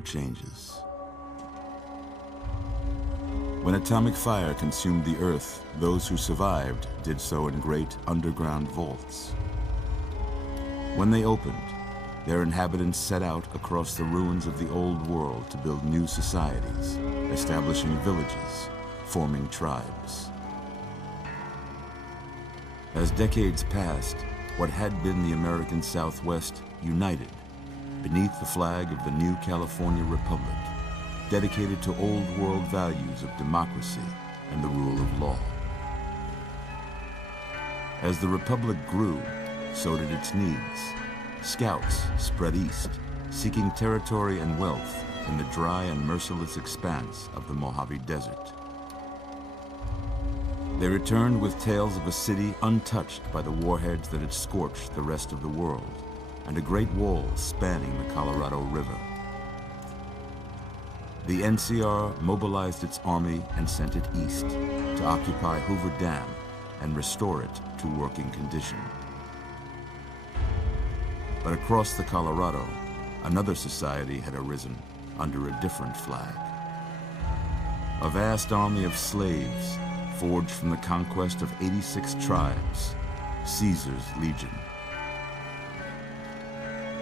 never changes. When atomic fire consumed the Earth, those who survived did so in great underground vaults. When they opened, their inhabitants set out across the ruins of the old world to build new societies, establishing villages, forming tribes. As decades passed, what had been the American Southwest united beneath the flag of the new California Republic, dedicated to old world values of democracy and the rule of law. As the Republic grew, so did its needs. Scouts spread east, seeking territory and wealth in the dry and merciless expanse of the Mojave Desert. They returned with tales of a city untouched by the warheads that had scorched the rest of the world, and a great wall spanning the Colorado River. The NCR mobilized its army and sent it east to occupy Hoover Dam and restore it to working condition. But across the Colorado, another society had arisen under a different flag. A vast army of slaves forged from the conquest of 86 tribes, Caesar's Legion.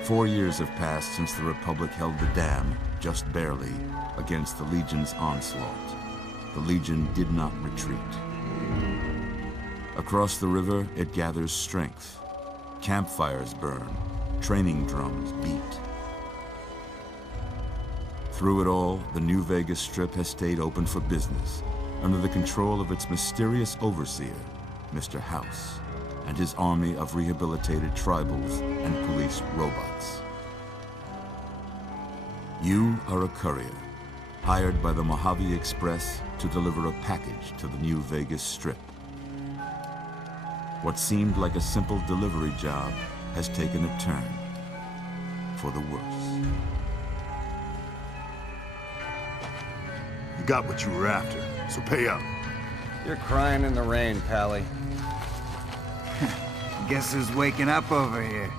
4 years have passed since the Republic held the dam, just barely, against the Legion's onslaught. The Legion did not retreat. Across the river, it gathers strength. Campfires burn, training drums beat. Through it all, the New Vegas Strip has stayed open for business, under the control of its mysterious overseer, Mr. House, and his army of rehabilitated tribals and police robots. You are a courier, hired by the Mojave Express to deliver a package to the New Vegas Strip. What seemed like a simple delivery job has taken a turn for the worse. You got what you were after, so pay up. You're crying in the rain, Pally. Guess who's waking up over here?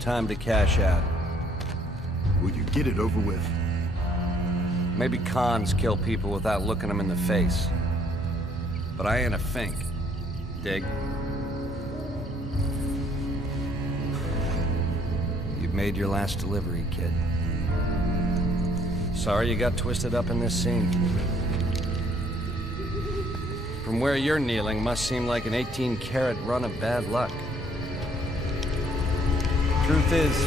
Time to cash out. Will you get it over with? Maybe cons kill people without looking them in the face. But I ain't a fink. Dig? You've made your last delivery, kid. Sorry you got twisted up in this scene. From where you're kneeling must seem like an 18-carat run of bad luck. Truth is,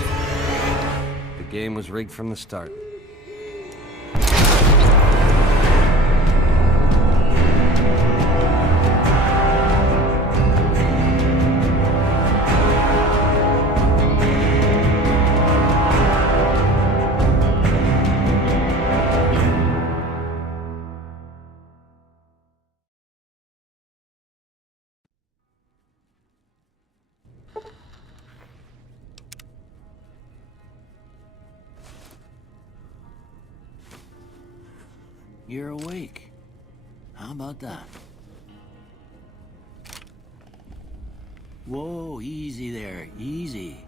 the game was rigged from the start. You're awake. How about that? Whoa, easy there, easy.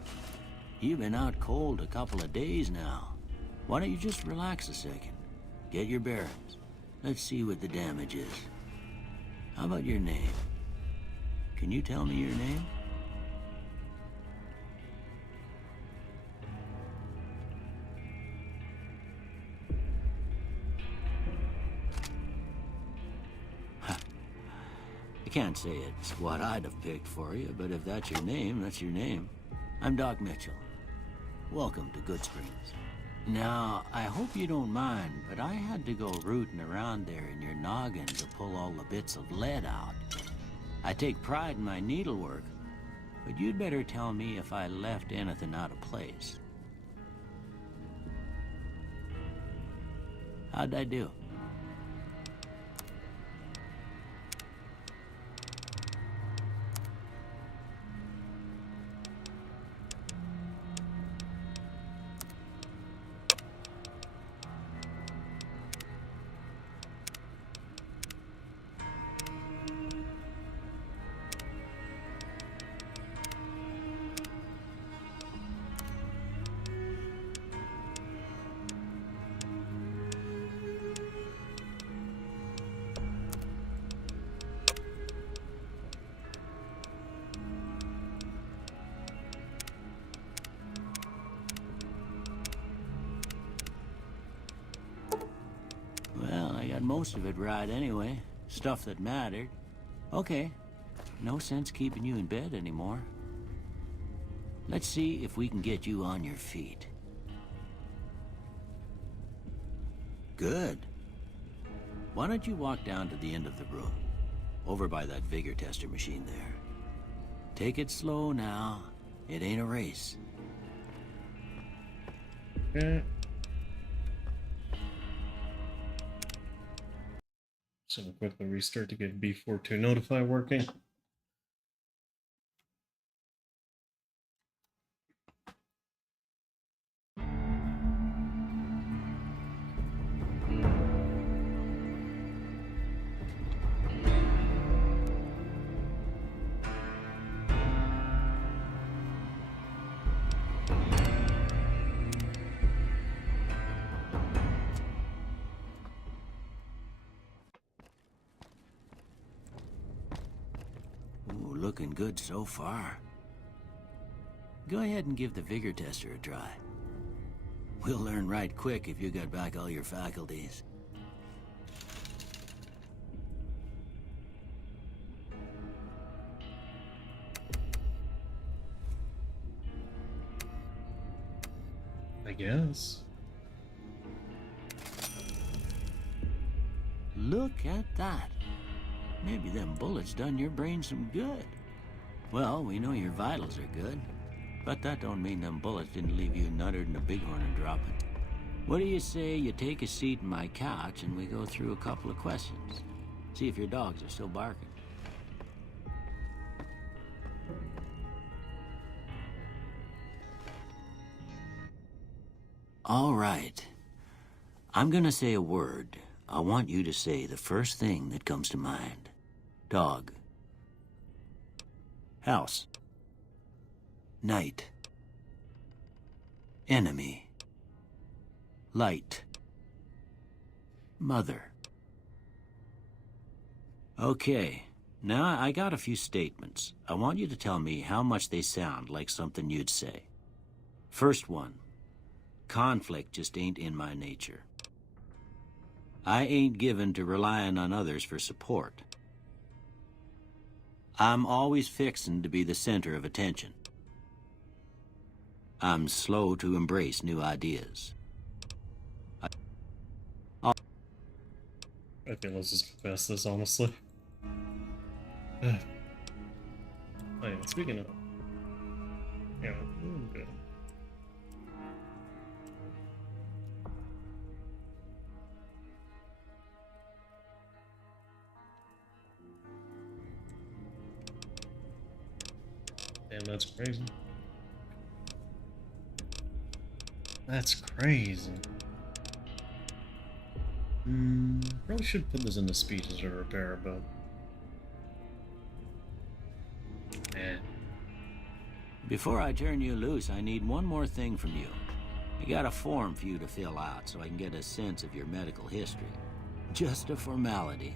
You've been out cold a couple of days now. Why don't you just relax a second? Get your bearings. Let's see what the damage is. How about your name? Can you tell me your name? I can't say it's what I'd have picked for you, but if that's your name, that's your name. I'm Doc Mitchell. Welcome to Goodsprings. Now, I hope you don't mind, but I had to go rooting around there in your noggin to pull all the bits of lead out. I take pride in my needlework, but you'd better tell me if I left anything out of place. How'd I do? got most of it right anyway. Stuff that mattered. Okay. No sense keeping you in bed anymore. Let's see if we can get you on your feet. Good. Why don't you walk down to the end of the room? Over by that vigor tester machine there. Take it slow now. It ain't a race. Okay. Just gonna quickly restart to get B42 Notify working. Ooh, looking good so far. Go ahead and give the vigor tester a try. We'll learn right quick if you got back all your faculties. I guess. Look at that. Maybe them bullets done your brain some good. Well, we know your vitals are good, but that don't mean them bullets didn't leave you nuttered and a bighorn dropping. What do you say you take a seat in my couch and we go through a couple of questions? See if your dogs are still barking. All right. I'm gonna say a word. I want you to say the first thing that comes to mind. Dog. House. Night. Enemy. Light. Mother. Okay. Now I got a few statements. I want you to tell me how much they sound like something you'd say. First one. Conflict just ain't in my nature. I ain't given to relying on others for support. I'm always fixin' to be the center of attention. I'm slow to embrace new ideas. I feel let's just confess this, honestly. Oh yeah, speaking of... Yeah, good. Damn, that's crazy. That's crazy. Probably should put this into speech as a repair, but... Before I turn you loose, I need one more thing from you. I got a form for you to fill out so I can get a sense of your medical history. Just a formality.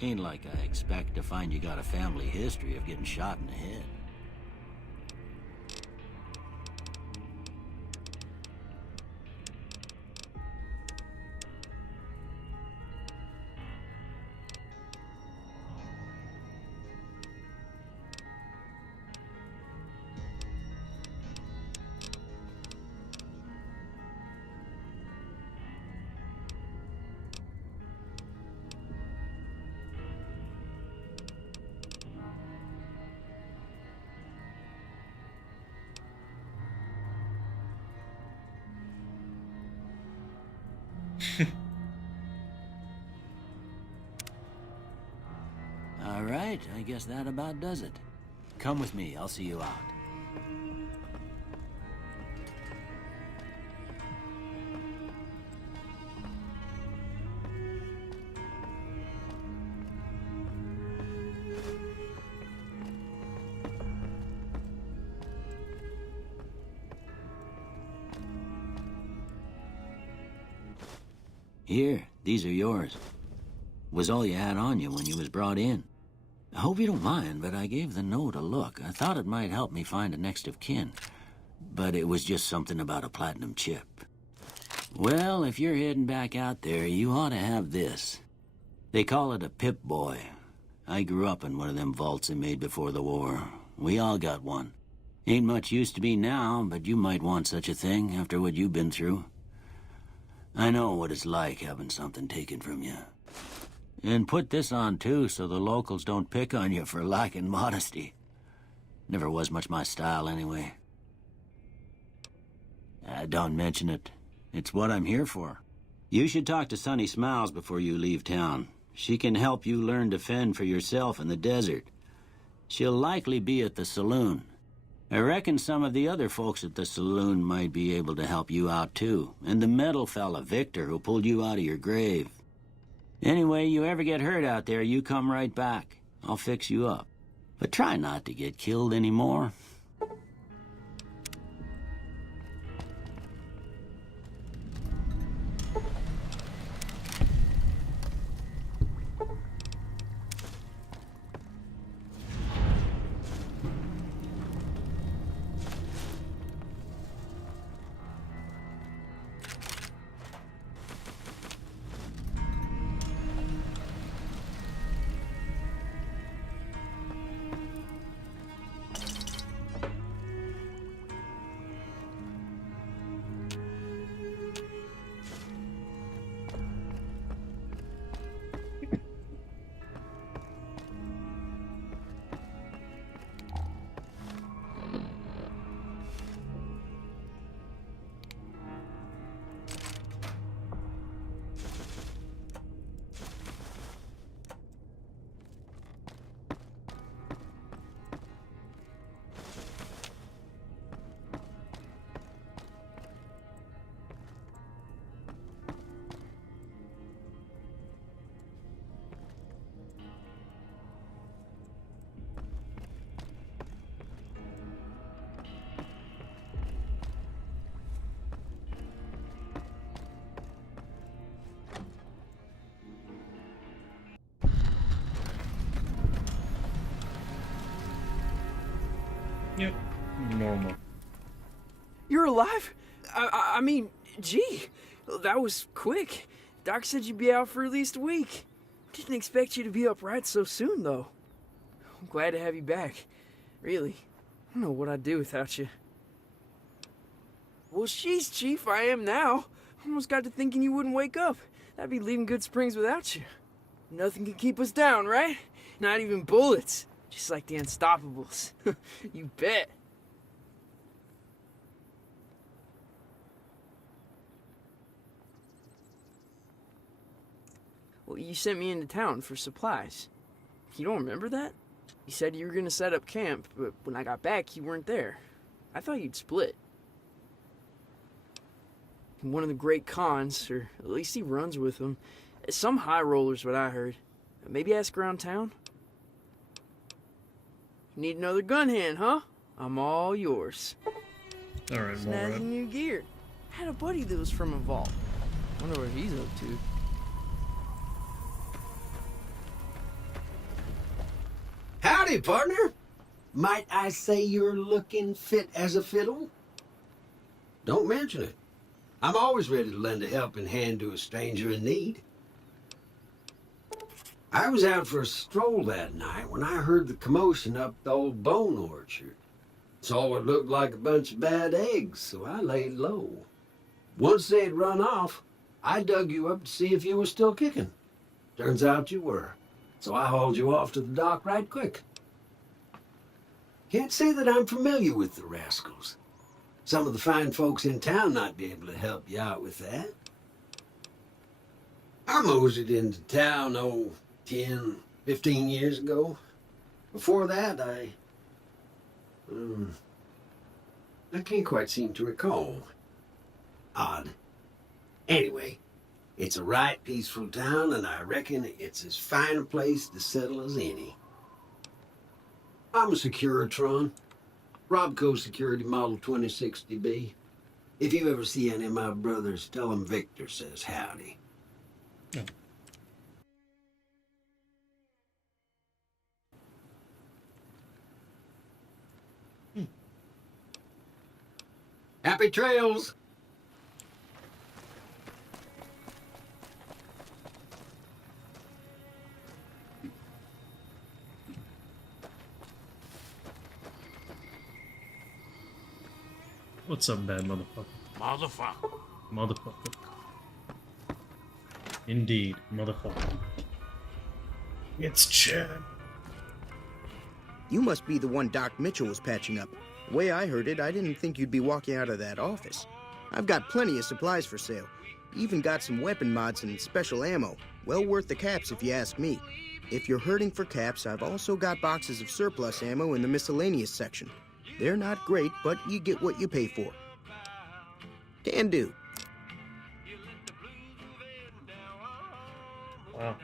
Ain't like I expect to find you got a family history of getting shot in the head. All right, I guess that about does it. Come with me, I'll see you out. Here, these are yours. Was all you had on you when you was brought in. I hope you don't mind, but I gave the note a look. I thought it might help me find a next of kin. But it was just something about a platinum chip. Well, if you're heading back out there, you ought to have this. They call it a Pip-Boy. I grew up in one of them vaults they made before the war. We all got one. Ain't much use to me now, but you might want such a thing after what you've been through. I know what it's like having something taken from you. And put this on, too, so the locals don't pick on you for lacking modesty. Never was much my style, anyway. Don't mention it. It's what I'm here for. You should talk to Sunny Smiles before you leave town. She can help you learn to fend for yourself in the desert. She'll likely be at the saloon. I reckon some of the other folks at the saloon might be able to help you out, too. And the metal fella, Victor, who pulled you out of your grave. Anyway, you ever get hurt out there, you come right back. I'll fix you up. But try not to get killed anymore. Yep, normal. You're alive? I mean, gee, that was quick. Doc said you'd be out for at least a week. Didn't expect you to be upright so soon, though. I'm glad to have you back. Really. I don't know what I'd do without you. Well, sheesh, Chief, I am now. Almost got to thinking you wouldn't wake up. That'd be leaving Good Springs without you. Nothing can keep us down, right? Not even bullets. Just like the Unstoppables. You bet. Well, you sent me into town for supplies. You don't remember that? You said you were gonna set up camp, but when I got back, you weren't there. I thought you'd split. One of the great cons, or at least he runs with them. Some high rollers, what I heard. Maybe ask around town? Need another gun hand, huh? I'm all yours. Alright, Snazzy Morad. new gear. Had a buddy that was from a vault. Wonder what he's up to. Howdy, partner. Might I say you're looking fit as a fiddle? Don't mention it. I'm always ready to lend a helping hand to a stranger in need. I was out for a stroll that night when I heard the commotion up the old bone orchard. Saw what looked like a bunch of bad eggs, so I laid low. Once they had run off, I dug you up to see if you were still kicking. Turns out you were, so I hauled you off to the dock right quick. Can't say that I'm familiar with the rascals. Some of the fine folks in town might be able to help you out with that. I moseyed into town, 10, 15 years ago. Before that, I can't quite seem to recall. Odd. Anyway, it's a right peaceful town, and I reckon it's as fine a place to settle as any. I'm a Securitron. Robco Security Model 2060B. If you ever see any of my brothers, tell them Victor says howdy. Oh. Happy trails! What's up, bad motherfucker? Motherfucker. Motherfucker. Indeed, motherfucker. It's Chad. You must be the one Doc Mitchell was patching up. The way I heard it, I didn't think you'd be walking out of that office. I've got plenty of supplies for sale. Even got some weapon mods and special ammo. Well worth the caps if you ask me. If you're hurting for caps, I've also got boxes of surplus ammo in the miscellaneous section. They're not great, but you get what you pay for. Can do. Wow.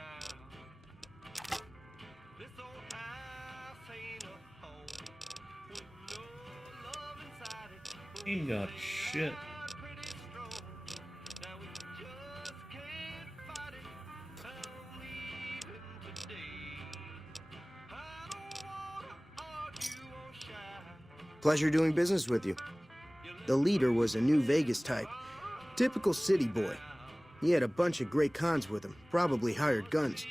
Ain't got shit. Pleasure doing business with you. The leader was a New Vegas type. Typical city boy. He had a bunch of Great Khans with him, probably hired guns.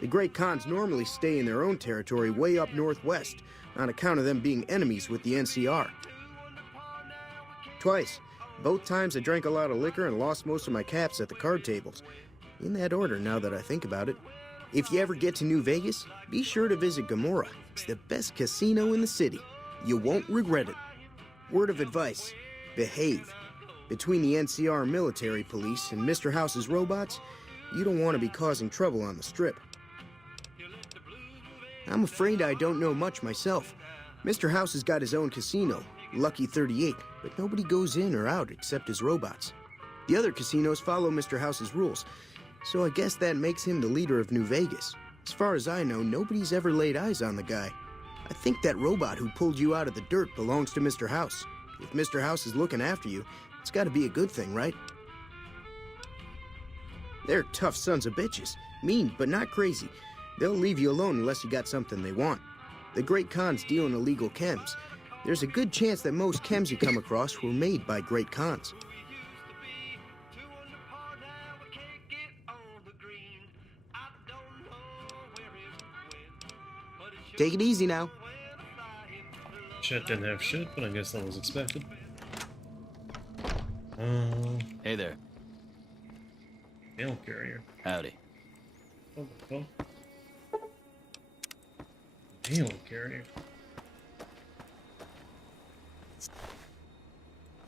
The Great Khans normally stay in their own territory way up northwest, on account of them being enemies with the NCR. Twice. Both times I drank a lot of liquor and lost most of my caps at the card tables. In that order, now that I think about it. If you ever get to New Vegas, be sure to visit Gomorrah. It's the best casino in the city. You won't regret it. Word of advice, behave. Between the NCR military police and Mr. House's robots, you don't want to be causing trouble on the Strip. I'm afraid I don't know much myself. Mr. House has got his own casino, Lucky 38, but nobody goes in or out except his robots. The other casinos follow Mr. House's rules, so I guess that makes him the leader of New Vegas. As far as I know, nobody's ever laid eyes on the guy. I think that robot who pulled you out of the dirt belongs to Mr. House. If Mr. House is looking after you, it's gotta be a good thing, right? They're tough sons of bitches. Mean, but not crazy. They'll leave you alone unless you got something they want. The Great Khans deal in illegal chems. There's a good chance that most chems you come across were made by Great Khans. Take it easy now. Shit didn't have shit, but I guess that was expected. Hey there. Mail carrier. Howdy. What the fuck? Mail carrier.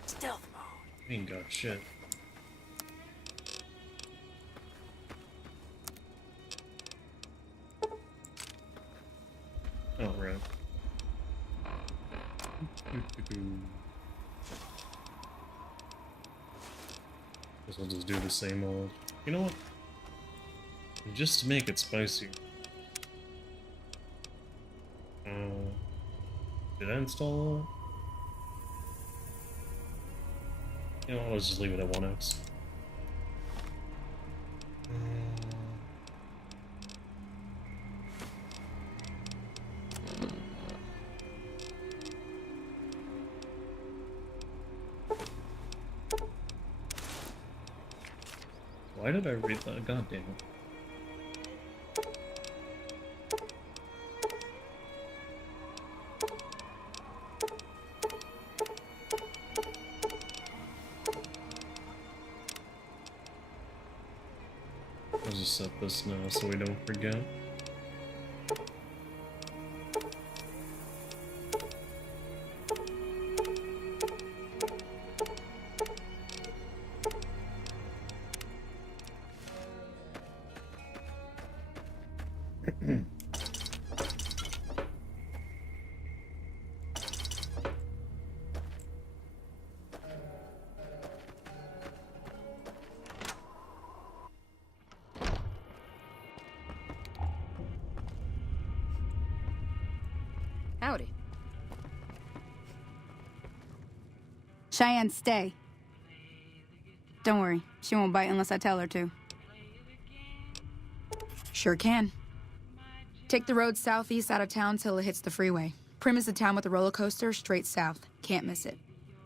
Stealth mode. Ain't got shit. Oh, right. Guess I'll just do the same old. You know what? Just to make it spicier. Did I install? You know, let's just leave it at 1x. Why did I read that? God damn it. I'll just set this now so we don't forget. Howdy. Cheyenne, stay. Don't worry, she won't bite unless I tell her to. Sure can. Take the road southeast out of town till it hits the freeway. Prim is the town with the roller coaster straight south. Can't miss it.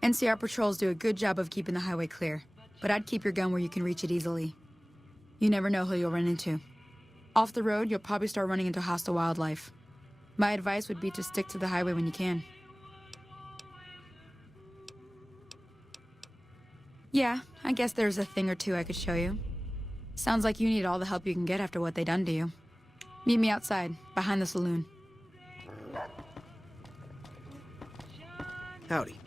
NCR patrols do a good job of keeping the highway clear, but I'd keep your gun where you can reach it easily. You never know who you'll run into. Off the road, you'll probably start running into hostile wildlife. My advice would be to stick to the highway when you can. Yeah, I guess there's a thing or two I could show you. Sounds like you need all the help you can get after what they done to you. Meet me outside, behind the saloon. Howdy.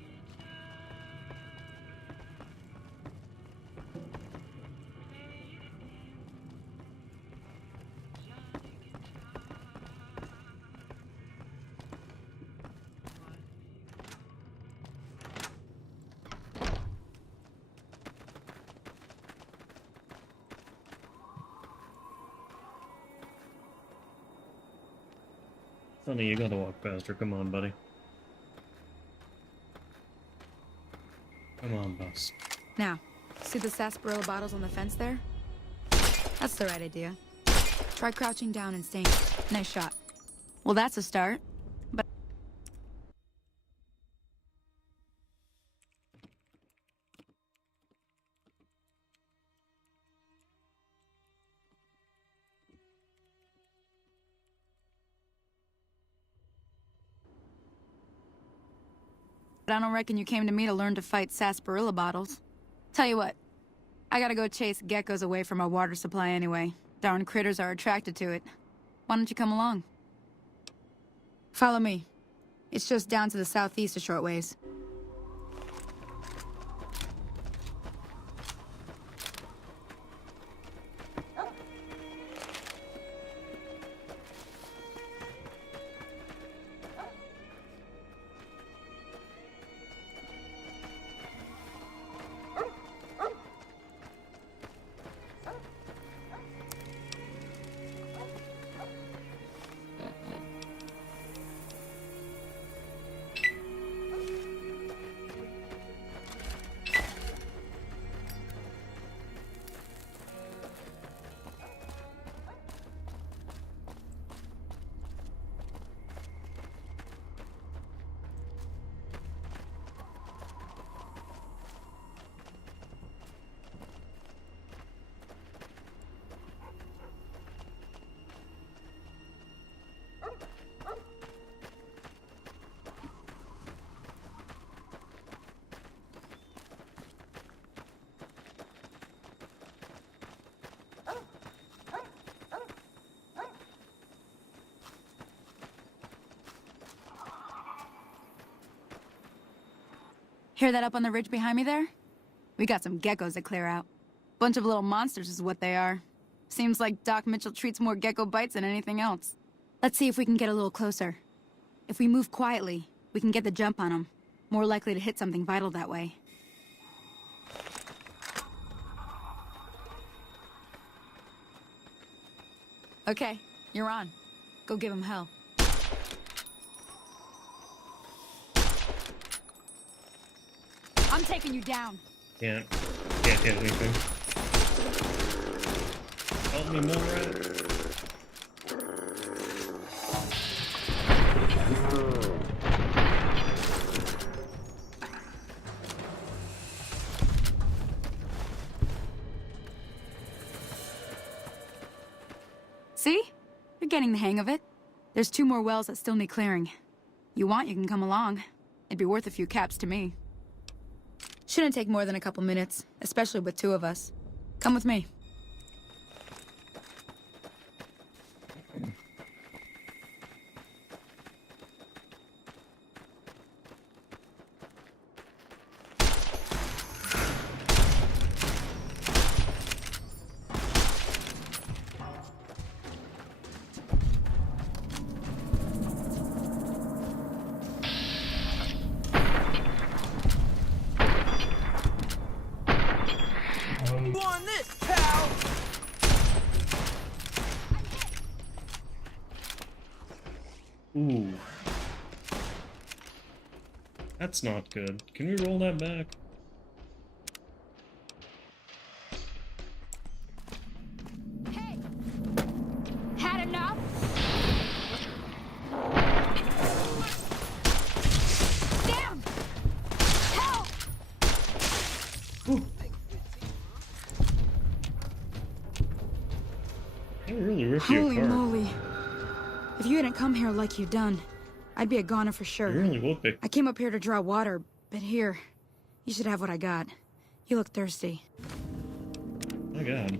Sonny, you gotta walk past her. Come on, buddy. Come on, boss. Now, see the sarsaparilla bottles on the fence there? That's the right idea. Try crouching down and staying. Nice shot. Well, that's a start. But I don't reckon you came to me to learn to fight sarsaparilla bottles. Tell you what, I gotta go chase geckos away from our water supply anyway. Darn critters are attracted to it. Why don't you come along? Follow me. It's just down to the southeast a short ways. Hear that up on the ridge behind me there? We got some geckos to clear out. Bunch of little monsters is what they are. Seems like Doc Mitchell treats more gecko bites than anything else. Let's see if we can get a little closer. If we move quietly, we can get the jump on them. More likely to hit something vital that way. Okay, you're on. Go give him hell. I'm taking you down. Can't hit anything. Help me, mole rat. See? You're getting the hang of it. There's 2 more wells that still need clearing. You want, you can come along. It'd be worth a few caps to me. Shouldn't take more than a couple minutes, especially with 2 of us. Come with me. On this, pal! Ooh. That's not good. Can we roll that back? Hey! Had enough? Damn! Help! They really rip you Holy apart. moly. If you hadn't come here like you done, I'd be a goner for sure. You really would be. I came up here to draw water, but here, you should have what I got. You look thirsty. My God.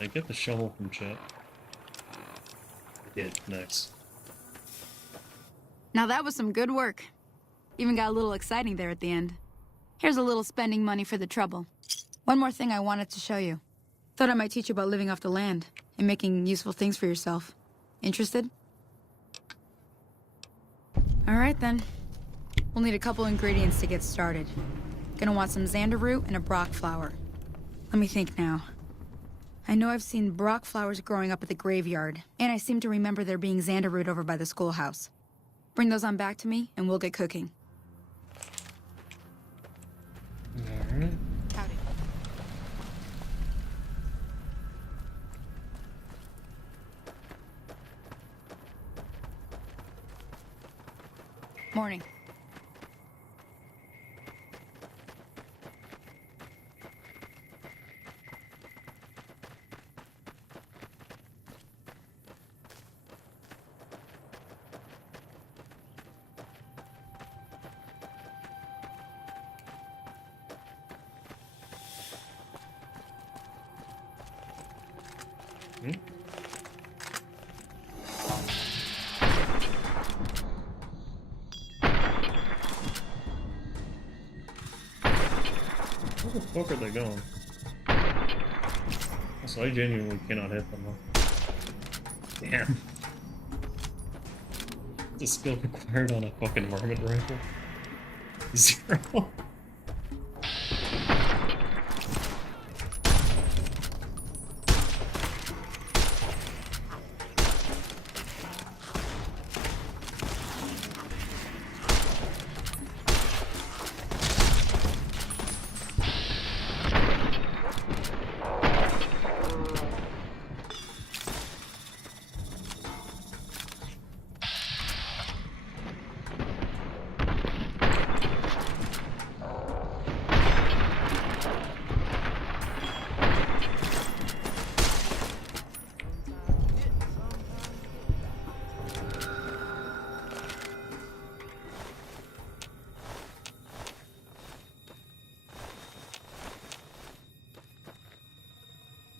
I get the shovel from Chet. Yeah, nice. Now that was some good work. Even got a little exciting there at the end. Here's a little spending money for the trouble. One more thing I wanted to show you. Thought I might teach you about living off the land and making useful things for yourself. Interested? Alright then. We'll need a couple ingredients to get started. Gonna want some xander root and a brock flower. Let me think now. I know I've seen brock flowers growing up at the graveyard, and I seem to remember there being xander root over by the schoolhouse. Bring those on back to me, and we'll get cooking. Alright. Howdy. Morning. Where the fuck are they going? Also, I genuinely cannot hit them though. Damn. The skill required on a fucking varmint rifle? 0.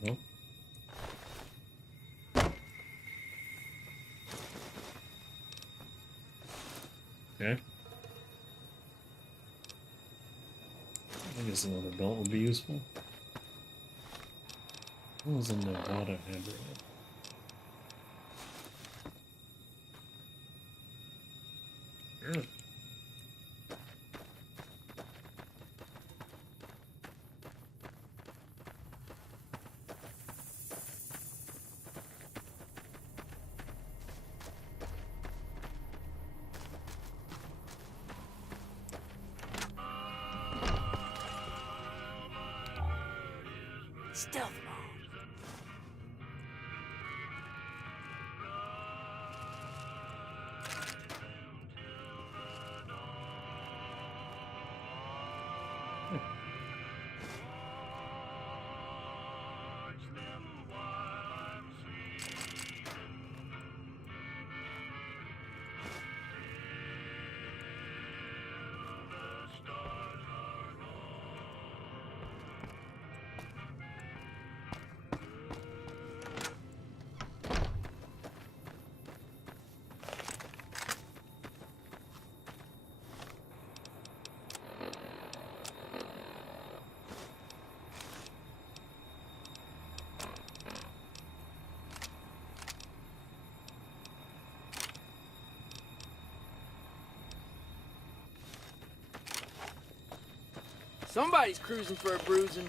Nope. Okay. I guess another belt would be useful. What was in the Nevada head right? Good. Stealth mode. Somebody's cruising for a bruising.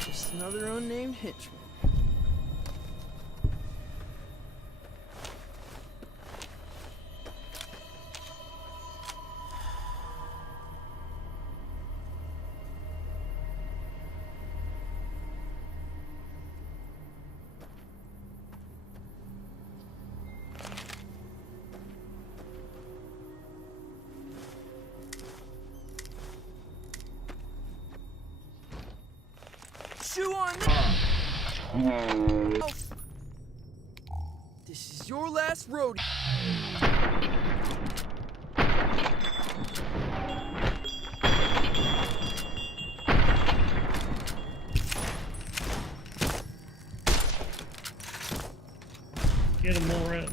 Just another unnamed henchman. chew on this. This is your last rodeo. Get him, Morat.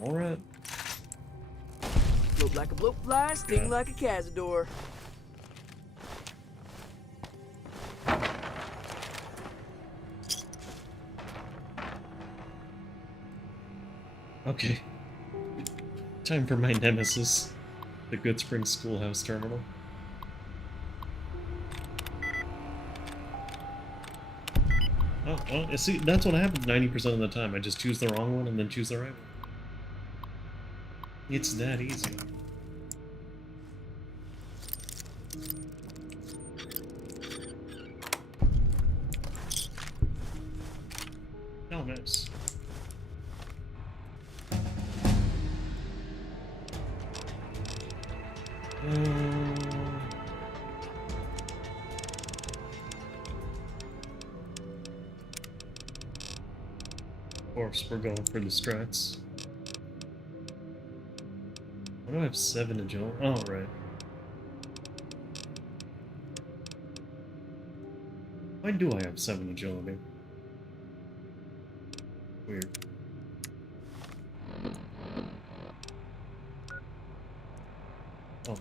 Morat. Float like a blowfly, sting like a cazador. Okay. Time for my nemesis, the Goodsprings Schoolhouse Terminal. Oh, see, that's what happens 90% of the time. I just choose the wrong one and then choose the right one. It's that easy. Oh, nice. Of course, we're going for the strats. Why do I have 7 agility? Oh, right. Why do I have 7 agility? Weird. Oh.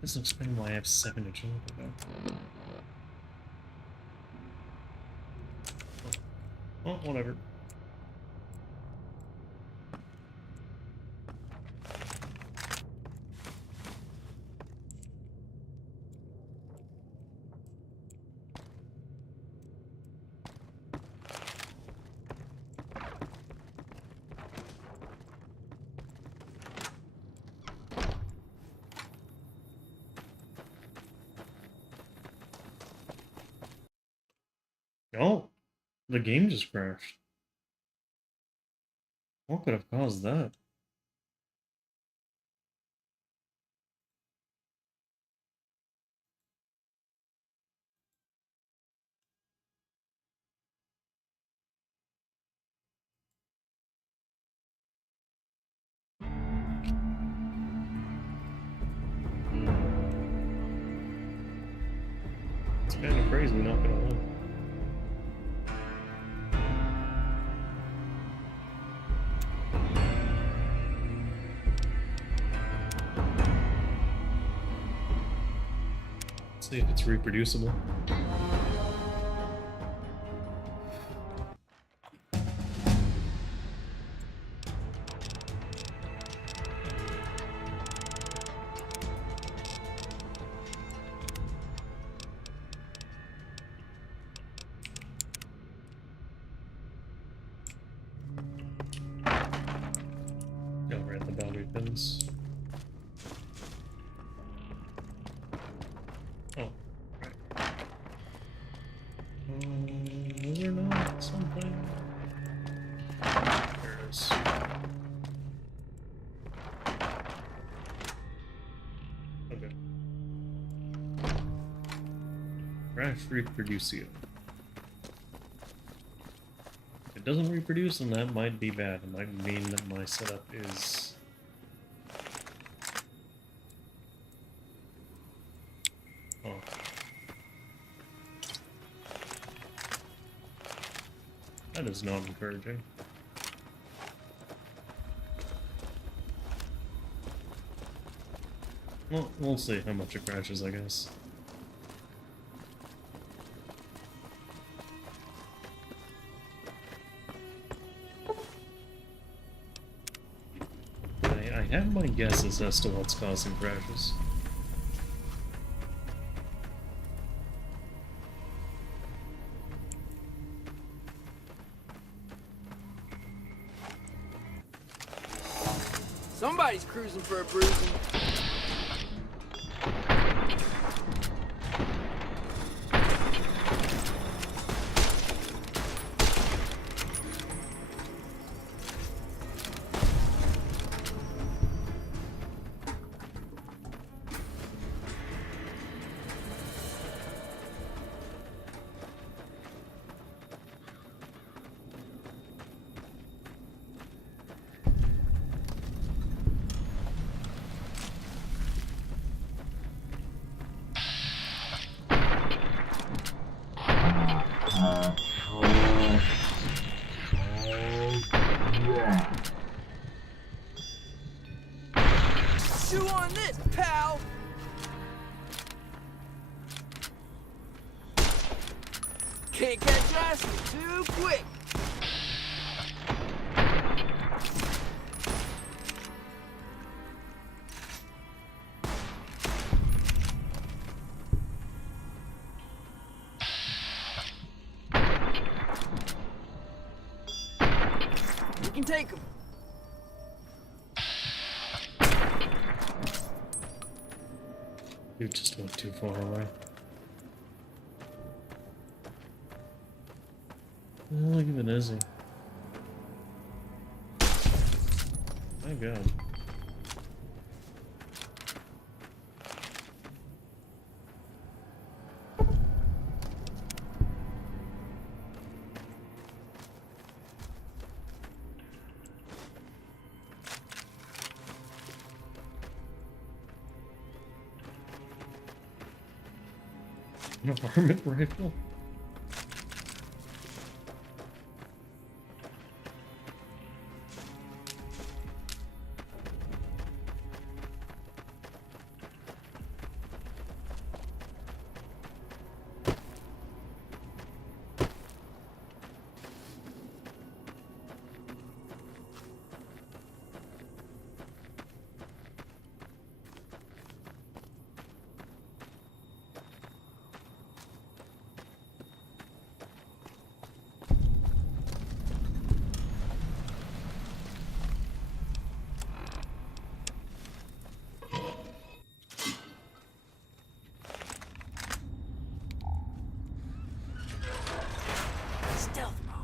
This doesn't explain why I have 7 agility though. Oh, whatever. Oh, the game just crashed. What could have caused that? It's kind of crazy, not gonna lie. See if it's reproducible. Oh, right, the boundary pins. Oh, right. Is there not something? There it is. Okay. Crash reproducio. If it doesn't reproduce, then that might be bad. It might mean that my setup is... Oh. That is not encouraging. Well, we'll see how much it crashes, I guess. I have my guesses as to what's causing crashes. Somebody's cruising for a bruising. Chew on this, pal! Can't catch us too quick! We can take them. You just went too far away. Oh, look at Izzy. My God. An varmint rifle? Stealth mode.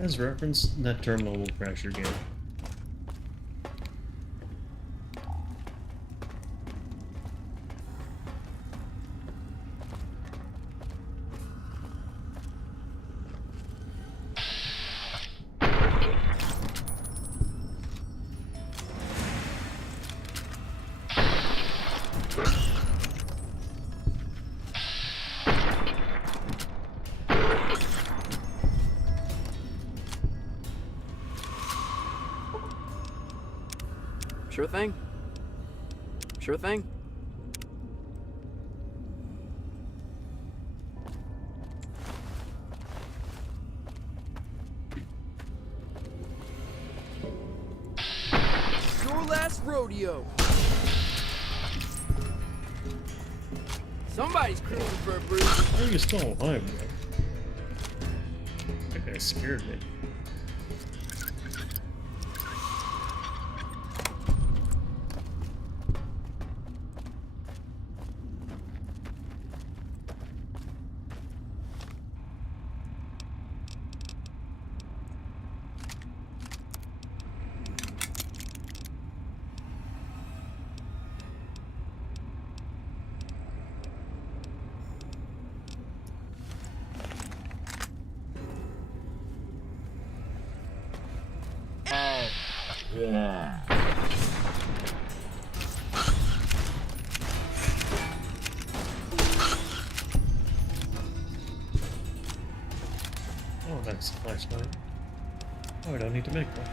As reference, that terminal will crash your game. Sure thing. Sure thing. Your last rodeo. Somebody's cruising for a bruise. How are you still alive, bro? That guy scared me. Oh, that's a flashlight. Oh, I don't need to make one.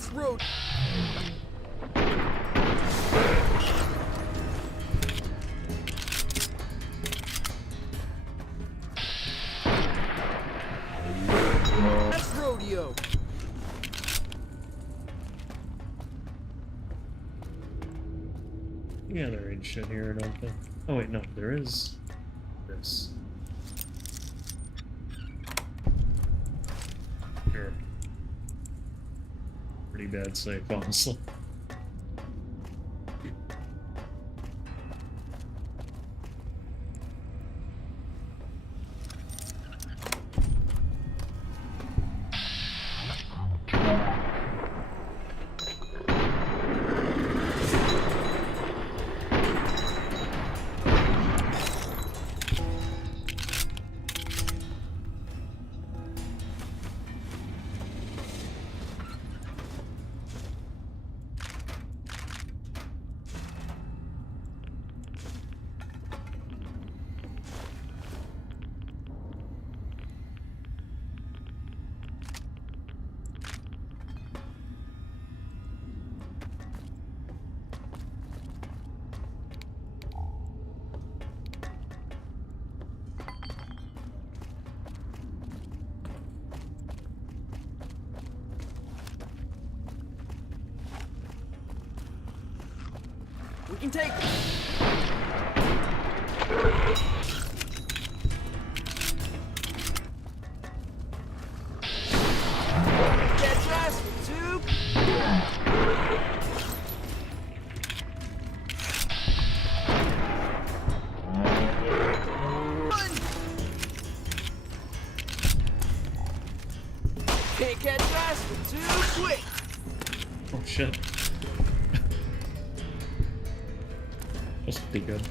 Last road. Last rodeo. Yeah, there ain't shit here, I don't think. Oh wait, no, there is this. Sure. Pretty bad safe, honestly. We can take it. Catch us, tube. Run. Can't catch us, too quick. Oh shit. That's pretty good.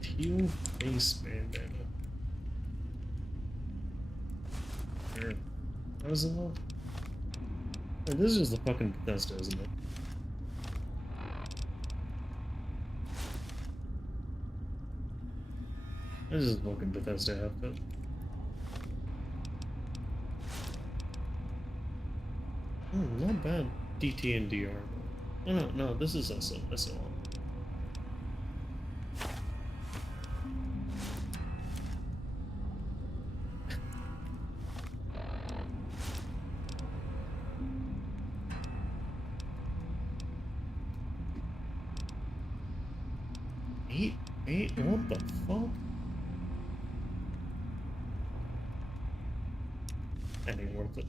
Teal face bandana. Sure. How does it look? Oh, this is just the fucking Bethesda, isn't it? This is the fucking Bethesda outfit. Oh, not bad. DT and DR. Oh, no, this is SL. Eight, what the fuck? That ain't worth it.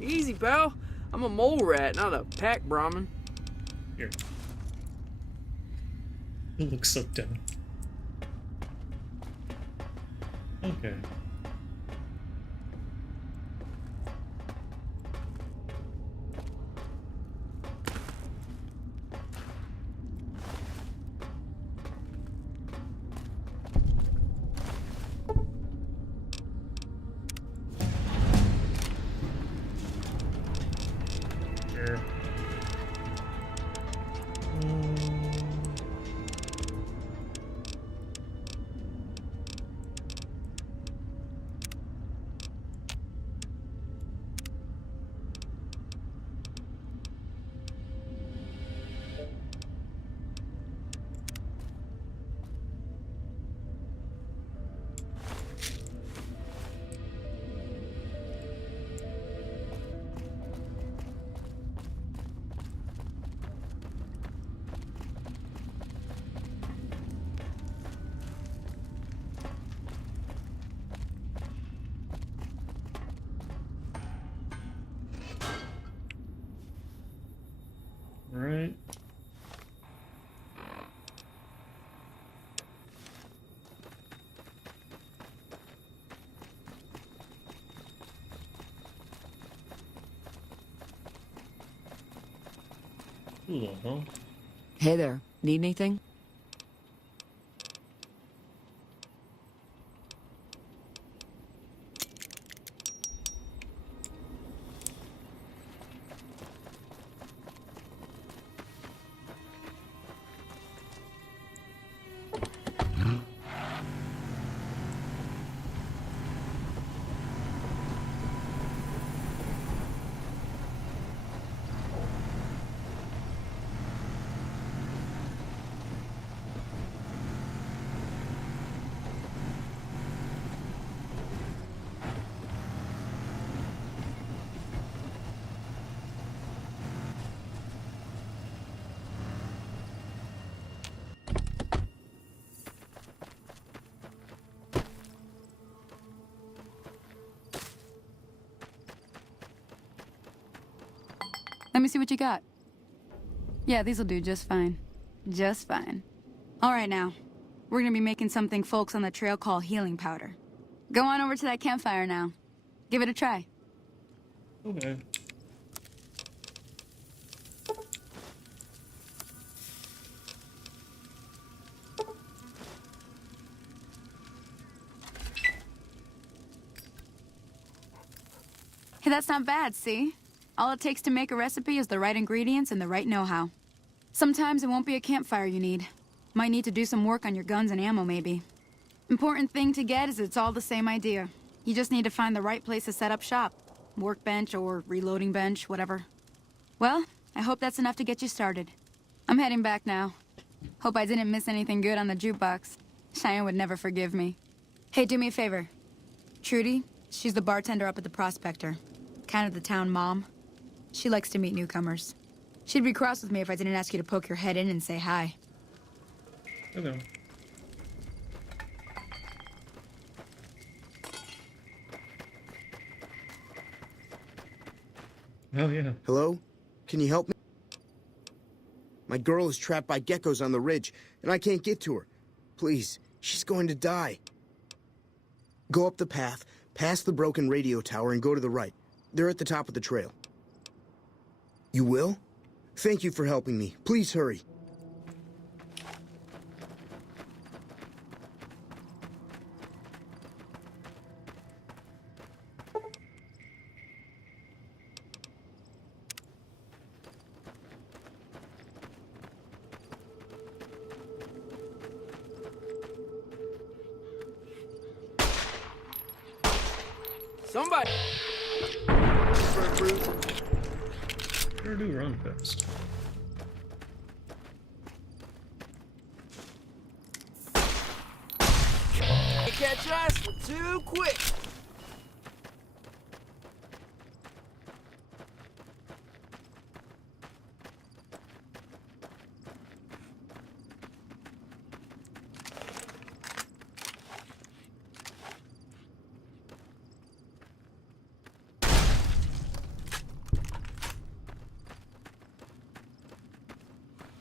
Easy, pal. I'm a mole rat, not a pack Brahmin. Here. It looks so dumb. Okay. Sure. Right. Who the hell? Hey there. Need anything? Let me see what you got. Yeah, these'll do just fine. Just fine. All right, now. We're gonna be making something folks on the trail call healing powder. Go on over to that campfire now. Give it a try. Okay. Hey, that's not bad, see? All it takes to make a recipe is the right ingredients and the right know-how. Sometimes it won't be a campfire you need. Might need to do some work on your guns and ammo, maybe. Important thing to get is it's all the same idea. You just need to find the right place to set up shop. Workbench or reloading bench, whatever. Well, I hope that's enough to get you started. I'm heading back now. Hope I didn't miss anything good on the jukebox. Cheyenne would never forgive me. Hey, do me a favor. Trudy, she's the bartender up at the Prospector. Kind of the town mom. She likes to meet newcomers. She'd be cross with me if I didn't ask you to poke your head in and say hi. Okay. Oh, yeah. Hello? Can you help me? My girl is trapped by geckos on the ridge, and I can't get to her. Please, she's going to die. Go up the path, past the broken radio tower, and go to the right. They're at the top of the trail. You will? Thank you for helping me. Please hurry. Somebody. Sure do run fast. Can't catch us. We're too quick.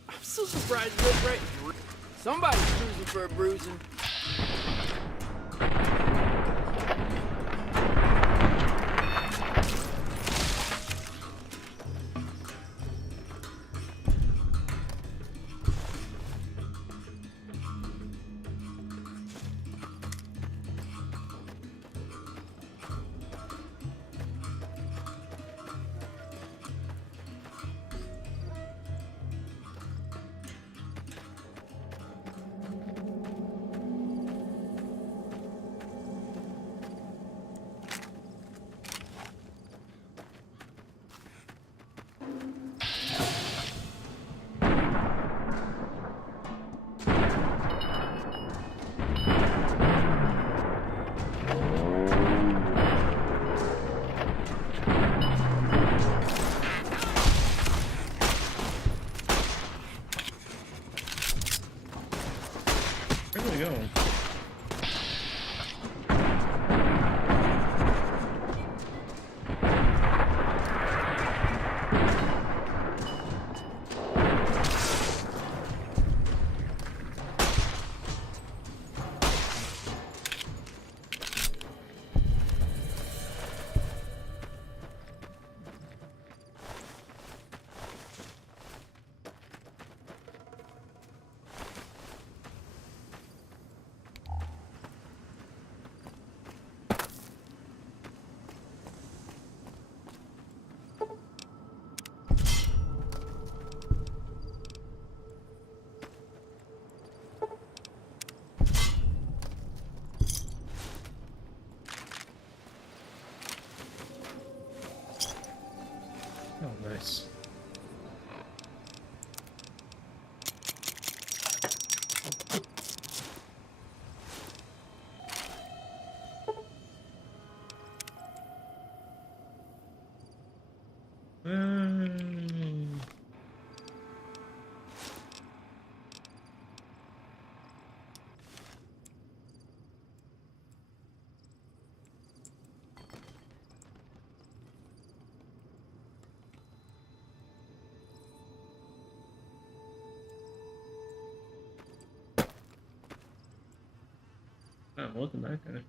I'm so surprised you look right. Somebody's cruising for a bruising. Where do we go? Oh, nice. Yeah, I'm looking at that guy.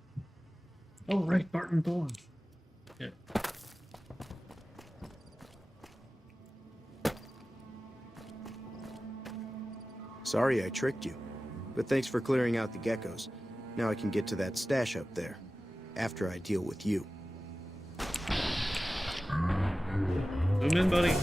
Oh, right, Barton Thorne. Yeah. Sorry I tricked you, but thanks for clearing out the geckos. Now I can get to that stash up there, after I deal with you. Zoom in, buddy.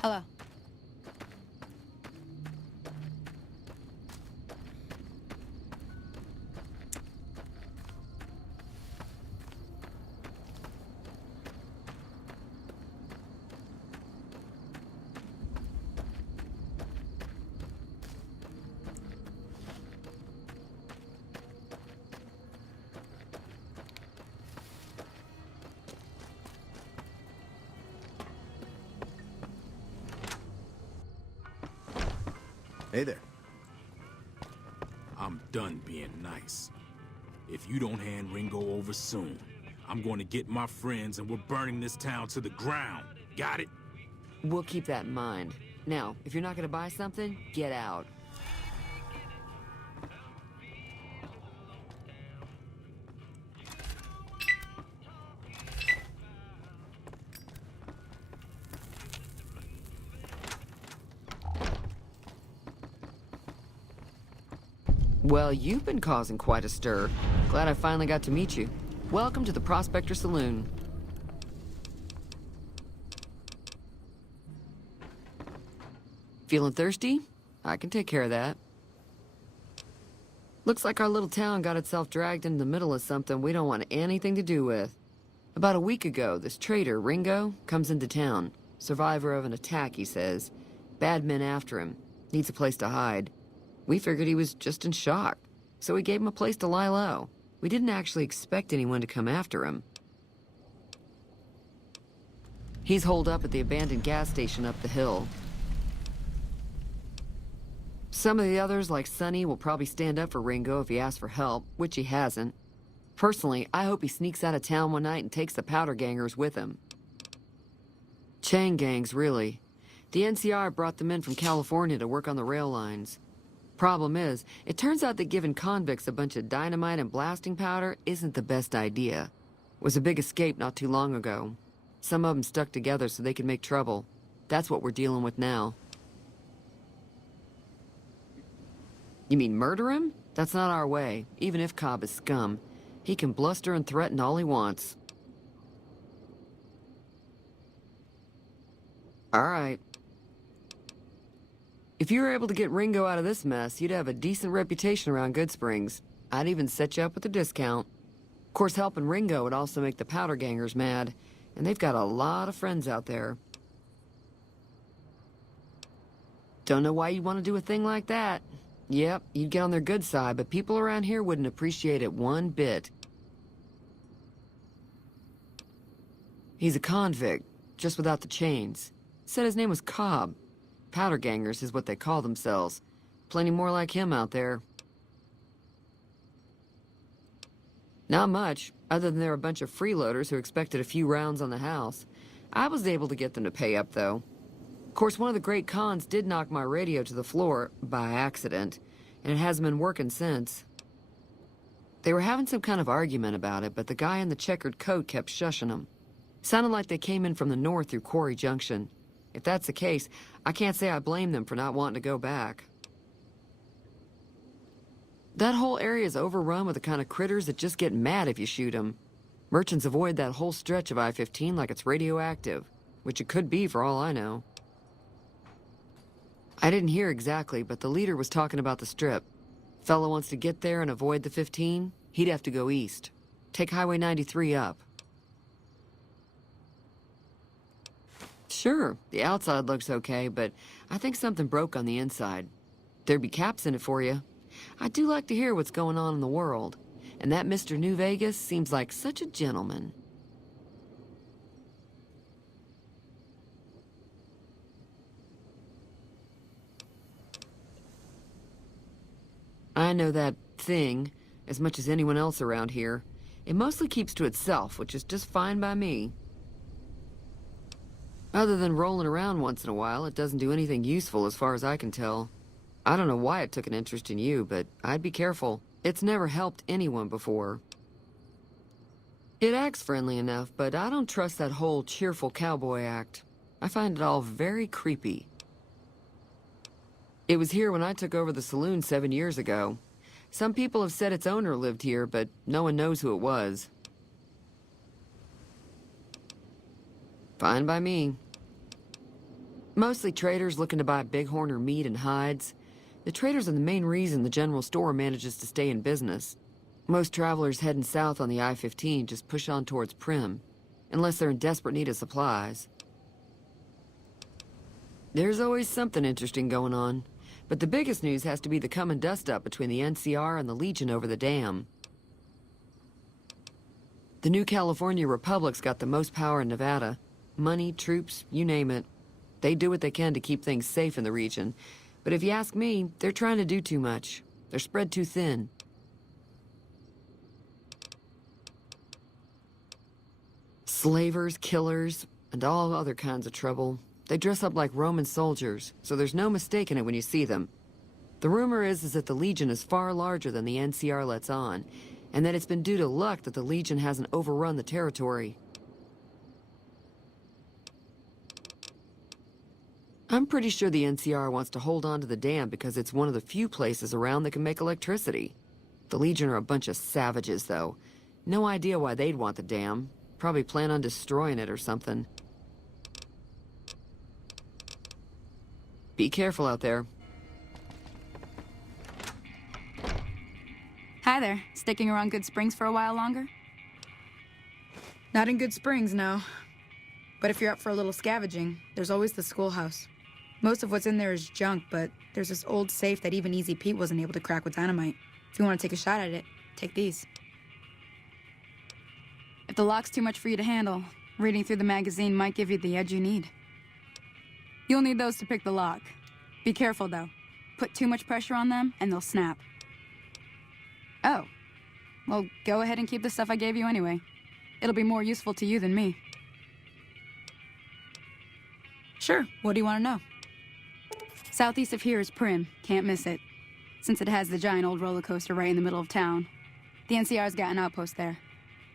Hello. Hey there. I'm done being nice. If you don't hand Ringo over soon, I'm going to get my friends and we're burning this town to the ground. Got it? We'll keep that in mind. Now, if you're not gonna buy something, get out. Well, you've been causing quite a stir. Glad I finally got to meet you. Welcome to the Prospector Saloon. Feeling thirsty? I can take care of that. Looks like our little town got itself dragged into the middle of something we don't want anything to do with. About a week ago, this traitor, Ringo, comes into town. Survivor of an attack, he says. Bad men after him. Needs a place to hide. We figured he was just in shock, so we gave him a place to lie low. We didn't actually expect anyone to come after him. He's holed up at the abandoned gas station up the hill. Some of the others, like Sonny, will probably stand up for Ringo if he asks for help, which he hasn't. Personally, I hope he sneaks out of town one night and takes the powder gangers with him. Chain gangs, really. The NCR brought them in from California to work on the rail lines. Problem is, it turns out that giving convicts a bunch of dynamite and blasting powder isn't the best idea. It was a big escape not too long ago. Some of them stuck together so they could make trouble. That's what we're dealing with now. You mean murder him? That's not our way, even if Cobb is scum. He can bluster and threaten all he wants. All right. If you were able to get Ringo out of this mess, you'd have a decent reputation around Goodsprings. I'd even set you up with a discount. Of course, helping Ringo would also make the powder gangers mad, and they've got a lot of friends out there. Don't know why you'd want to do a thing like that. Yep, you'd get on their good side, but people around here wouldn't appreciate it one bit. He's a convict, just without the chains. Said his name was Cobb. Powder gangers is what they call themselves. Plenty more like him out there. Not much, other than they're a bunch of freeloaders who expected a few rounds on the house. I was able to get them to pay up, though. Of course, one of the great cons did knock my radio to the floor, by accident, and it hasn't been working since. They were having some kind of argument about it, but the guy in the checkered coat kept shushing them. Sounded like they came in from the north through Quarry Junction. If that's the case, I can't say I blame them for not wanting to go back. That whole area is overrun with the kind of critters that just get mad if you shoot them. Merchants avoid that whole stretch of I-15 like it's radioactive, which it could be for all I know. I didn't hear exactly, but the leader was talking about the Strip. Fella wants to get there and avoid the 15, he'd have to go east. Take Highway 93 up. Sure, the outside looks okay, but I think something broke on the inside. There'd be caps in it for you. I do like to hear what's going on in the world, and that Mr. New Vegas seems like such a gentleman. I know that thing as much as anyone else around here. It mostly keeps to itself, which is just fine by me. Other than rolling around once in a while, it doesn't do anything useful as far as I can tell. I don't know why it took an interest in you, but I'd be careful. It's never helped anyone before. It acts friendly enough, but I don't trust that whole cheerful cowboy act. I find it all very creepy. It was here when I took over the saloon 7 years ago. Some people have said its owner lived here, but no one knows who it was. Fine by me. Mostly traders looking to buy bighorn or meat and hides. The traders are the main reason the general store manages to stay in business. Most travelers heading south on the I-15 just push on towards Primm, unless they're in desperate need of supplies. There's always something interesting going on, but the biggest news has to be the coming dust-up between the NCR and the Legion over the dam. The new California Republic's got the most power in Nevada. Money, troops, you name it. They do what they can to keep things safe in the region. But if you ask me, they're trying to do too much. They're spread too thin. Slavers, killers, and all other kinds of trouble. They dress up like Roman soldiers, so there's no mistaking it when you see them. The rumor is that the Legion is far larger than the NCR lets on, and that it's been due to luck that the Legion hasn't overrun the territory. I'm pretty sure the NCR wants to hold on to the dam because it's one of the few places around that can make electricity. The Legion are a bunch of savages, though. No idea why they'd want the dam. Probably plan on destroying it or something. Be careful out there. Hi there. Sticking around Good Springs for a while longer? Not in Good Springs, no. But if you're up for a little scavenging, there's always the schoolhouse. Most of what's in there is junk, but there's this old safe that even Easy Pete wasn't able to crack with dynamite. If you want to take a shot at it, take these. If the lock's too much for you to handle, reading through the magazine might give you the edge you need. You'll need those to pick the lock. Be careful, though. Put too much pressure on them, and they'll snap. Oh. Well, go ahead and keep the stuff I gave you anyway. It'll be more useful to you than me. Sure, what do you want to know? Southeast of here is Primm. Can't miss it. Since it has the giant old roller coaster right in the middle of town. The NCR's got an outpost there.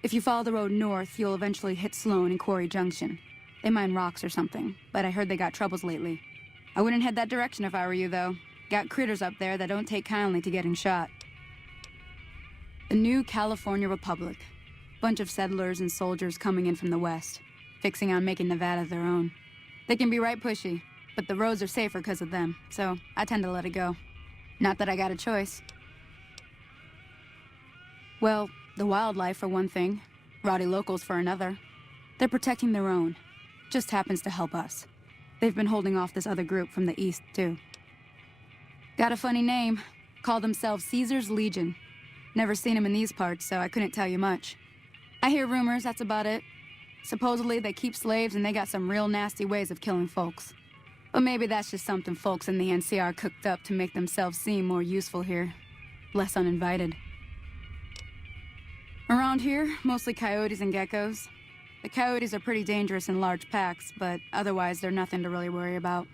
If you follow the road north, you'll eventually hit Sloan and Quarry Junction. They mine rocks or something, but I heard they got troubles lately. I wouldn't head that direction if I were you, though. Got critters up there that don't take kindly to getting shot. The new California Republic. Bunch of settlers and soldiers coming in from the west, fixing on making Nevada their own. They can be right pushy, but the roads are safer because of them, so I tend to let it go. Not that I got a choice. Well, the wildlife for one thing, rowdy locals for another. They're protecting their own. Just happens to help us. They've been holding off this other group from the east, too. Got a funny name, Call themselves Caesar's Legion. Never seen them in these parts, so I couldn't tell you much. I hear rumors, that's about it. Supposedly they keep slaves and they got some real nasty ways of killing folks. But maybe that's just something folks in the NCR cooked up to make themselves seem more useful here. Less uninvited. Around here, mostly coyotes and geckos. The coyotes are pretty dangerous in large packs, but otherwise they're nothing to really worry about.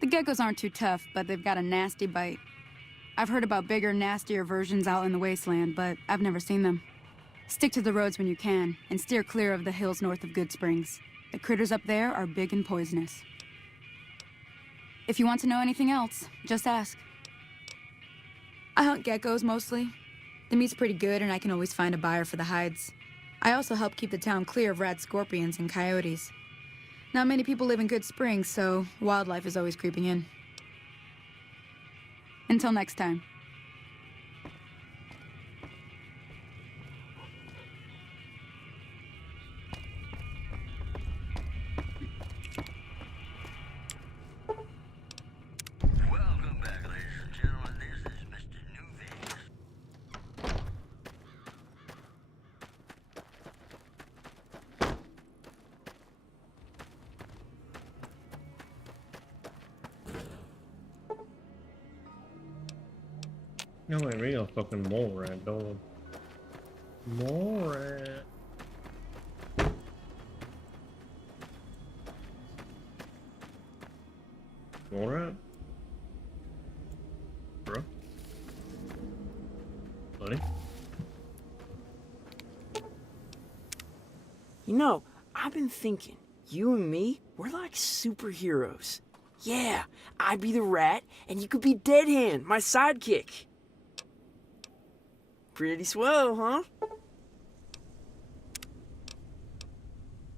The geckos aren't too tough, but they've got a nasty bite. I've heard about bigger, nastier versions out in the wasteland, but I've never seen them. Stick to the roads when you can, and steer clear of the hills north of Good Springs. The critters up there are big and poisonous. If you want to know anything else, just ask. I hunt geckos mostly. The meat's pretty good and I can always find a buyer for the hides. I also help keep the town clear of rat scorpions and coyotes. Not many people live in Good Springs, so wildlife is always creeping in. Until next time. No, I read a fucking mole rat, dog. Mole rat. Mole rat? Bro? Buddy? You know, I've been thinking, you and me, we're like superheroes. Yeah, I'd be the rat, and you could be Dead Hand, my sidekick. Pretty swell, huh?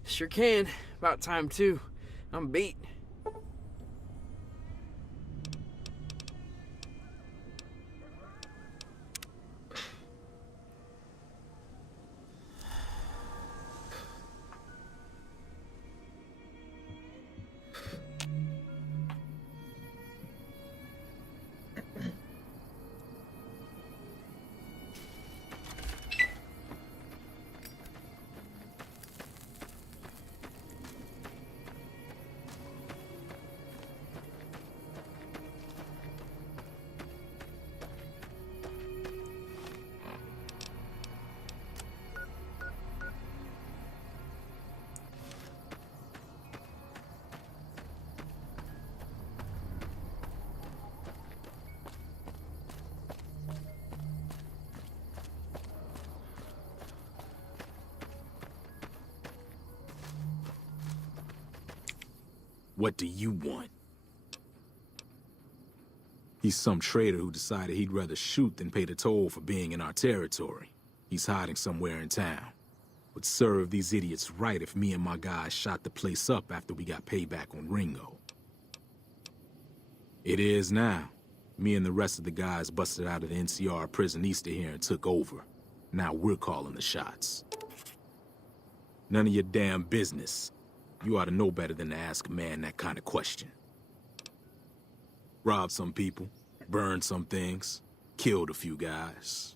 Sure can. About time, too. I'm beat. What do you want? He's some traitor who decided he'd rather shoot than pay the toll for being in our territory. He's hiding somewhere in town. Would serve these idiots right if me and my guys shot the place up after we got payback on Ringo. It is now. Me and the rest of the guys busted out of the NCR prison east of here and took over. Now we're calling the shots. None of your damn business. You ought to know better than to ask a man that kind of question. Robbed some people, burned some things, killed a few guys.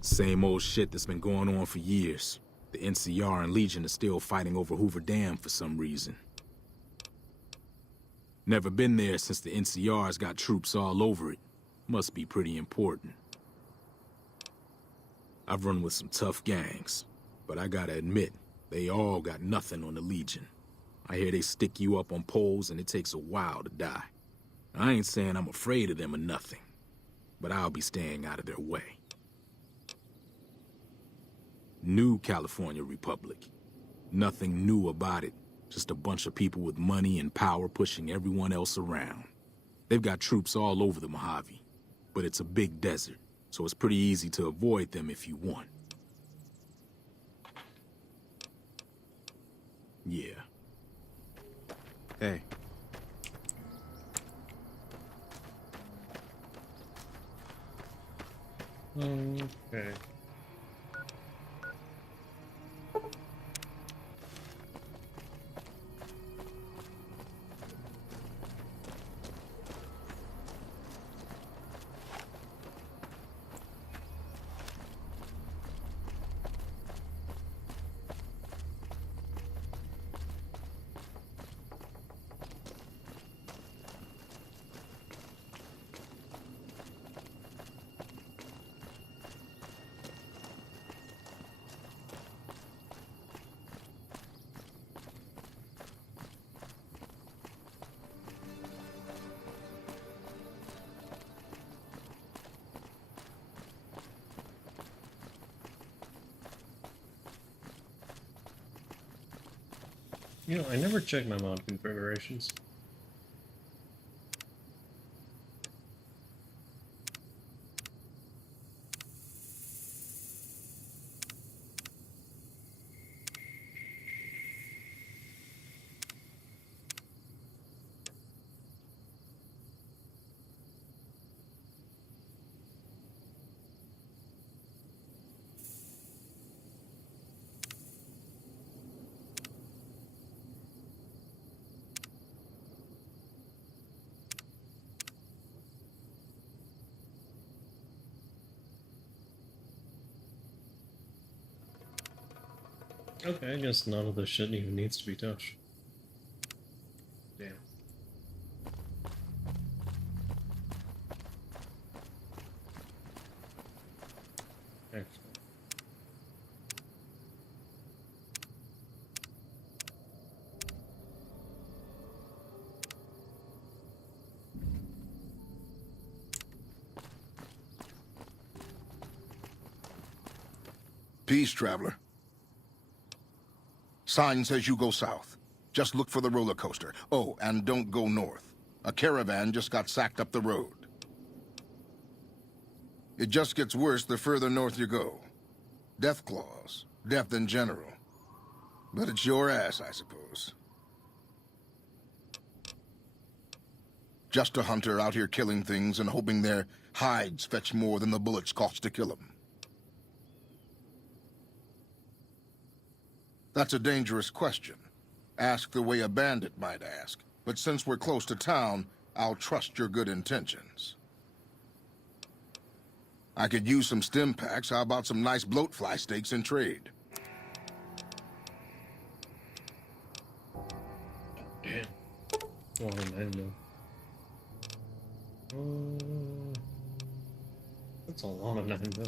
Same old shit that's been going on for years. The NCR and Legion are still fighting over Hoover Dam for some reason. Never been there since the NCR's got troops all over it. Must be pretty important. I've run with some tough gangs, but I gotta admit, they all got nothing on the Legion. I hear they stick you up on poles and it takes a while to die. I ain't saying I'm afraid of them or nothing, but I'll be staying out of their way. New California Republic. Nothing new about it. Just a bunch of people with money and power pushing everyone else around. They've got troops all over the Mojave, but it's a big desert, so it's pretty easy to avoid them if you want. Yeah. Hey. Okay. You know, I never checked my mod configurations. Okay, I guess none of this shit even needs to be touched. Damn. Excellent. Peace, traveler. Sign says you go south. Just look for the roller coaster. Oh, and don't go north. A caravan just got sacked up the road. It just gets worse the further north you go. Death claws. Death in general. But it's your ass, I suppose. Just a hunter out here killing things and hoping their hides fetch more than the bullets cost to kill them. That's a dangerous question. Ask the way a bandit might ask. But since we're close to town, I'll trust your good intentions. I could use some stim packs. How about some nice bloatfly steaks in trade? Damn. Oh, man, no. That's a lot of 9 mil.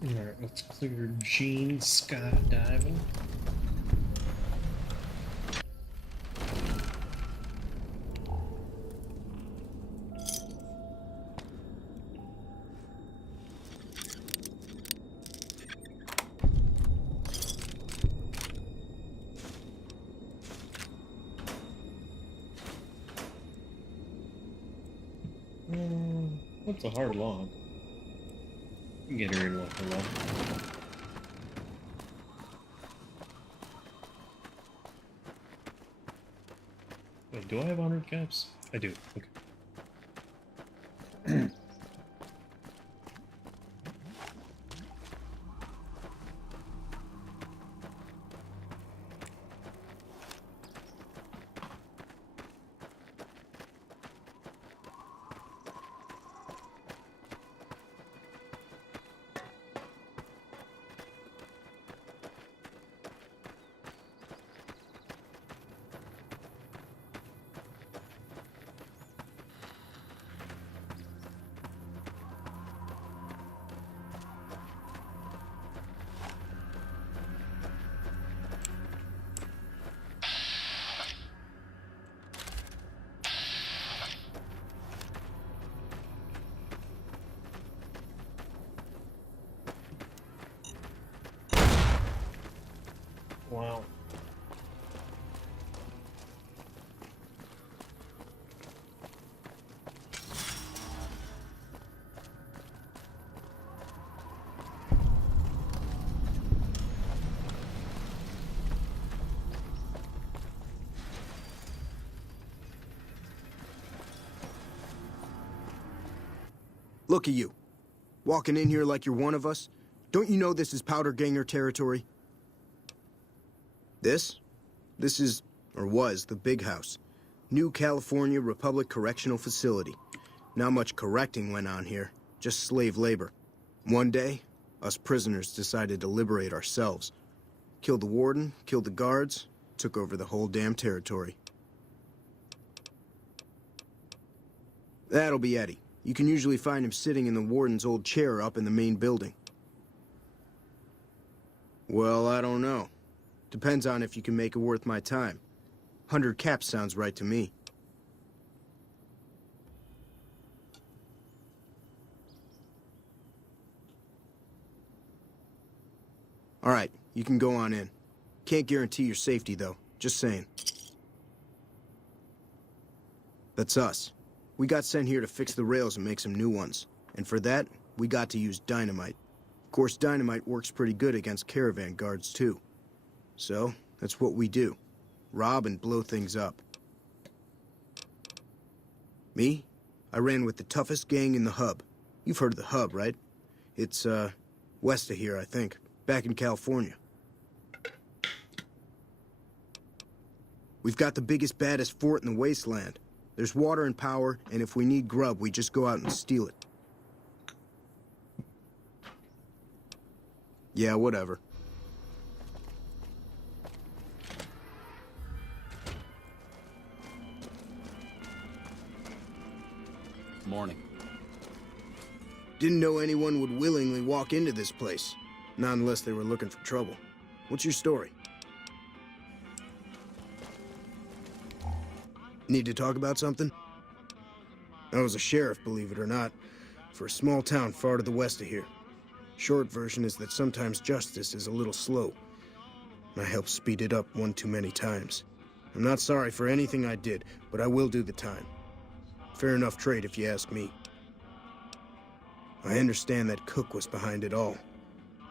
Alright, let's clear Gene skydiving. What's a hard log? Get her in with a log. Wait, do I have honored caps? I do. Okay. Wow. Look at you. Walking in here like you're one of us. Don't you know this is Powder Ganger territory? This is, or was, the Big House. New California Republic Correctional Facility. Not much correcting went on here, just slave labor. One day, us prisoners decided to liberate ourselves. Killed the warden, killed the guards, took over the whole damn territory. That'll be Eddie. You can usually find him sitting in the warden's old chair up in the main building. Well, I don't know. Depends on if you can make it worth my time. 100 caps sounds right to me. All right, you can go on in. Can't guarantee your safety, though. Just saying. That's us. We got sent here to fix the rails and make some new ones. And for that, we got to use dynamite. Of course, dynamite works pretty good against caravan guards, too. So, that's what we do. Rob and blow things up. Me? I ran with the toughest gang in the Hub. You've heard of the Hub, right? It's, west of here, I think. Back in California. We've got the biggest, baddest fort in the wasteland. There's water and power, and if we need grub, we just go out and steal it. Yeah, whatever. Morning. Didn't know anyone would willingly walk into this place. Not unless they were looking for trouble. What's your story? Need to talk about something? I was a sheriff, believe it or not, for a small town far to the west of here. Short version is that sometimes justice is a little slow. I helped speed it up one too many times. I'm not sorry for anything I did, but I will do the time. Fair enough trade if you ask me. I understand that Cook was behind it all.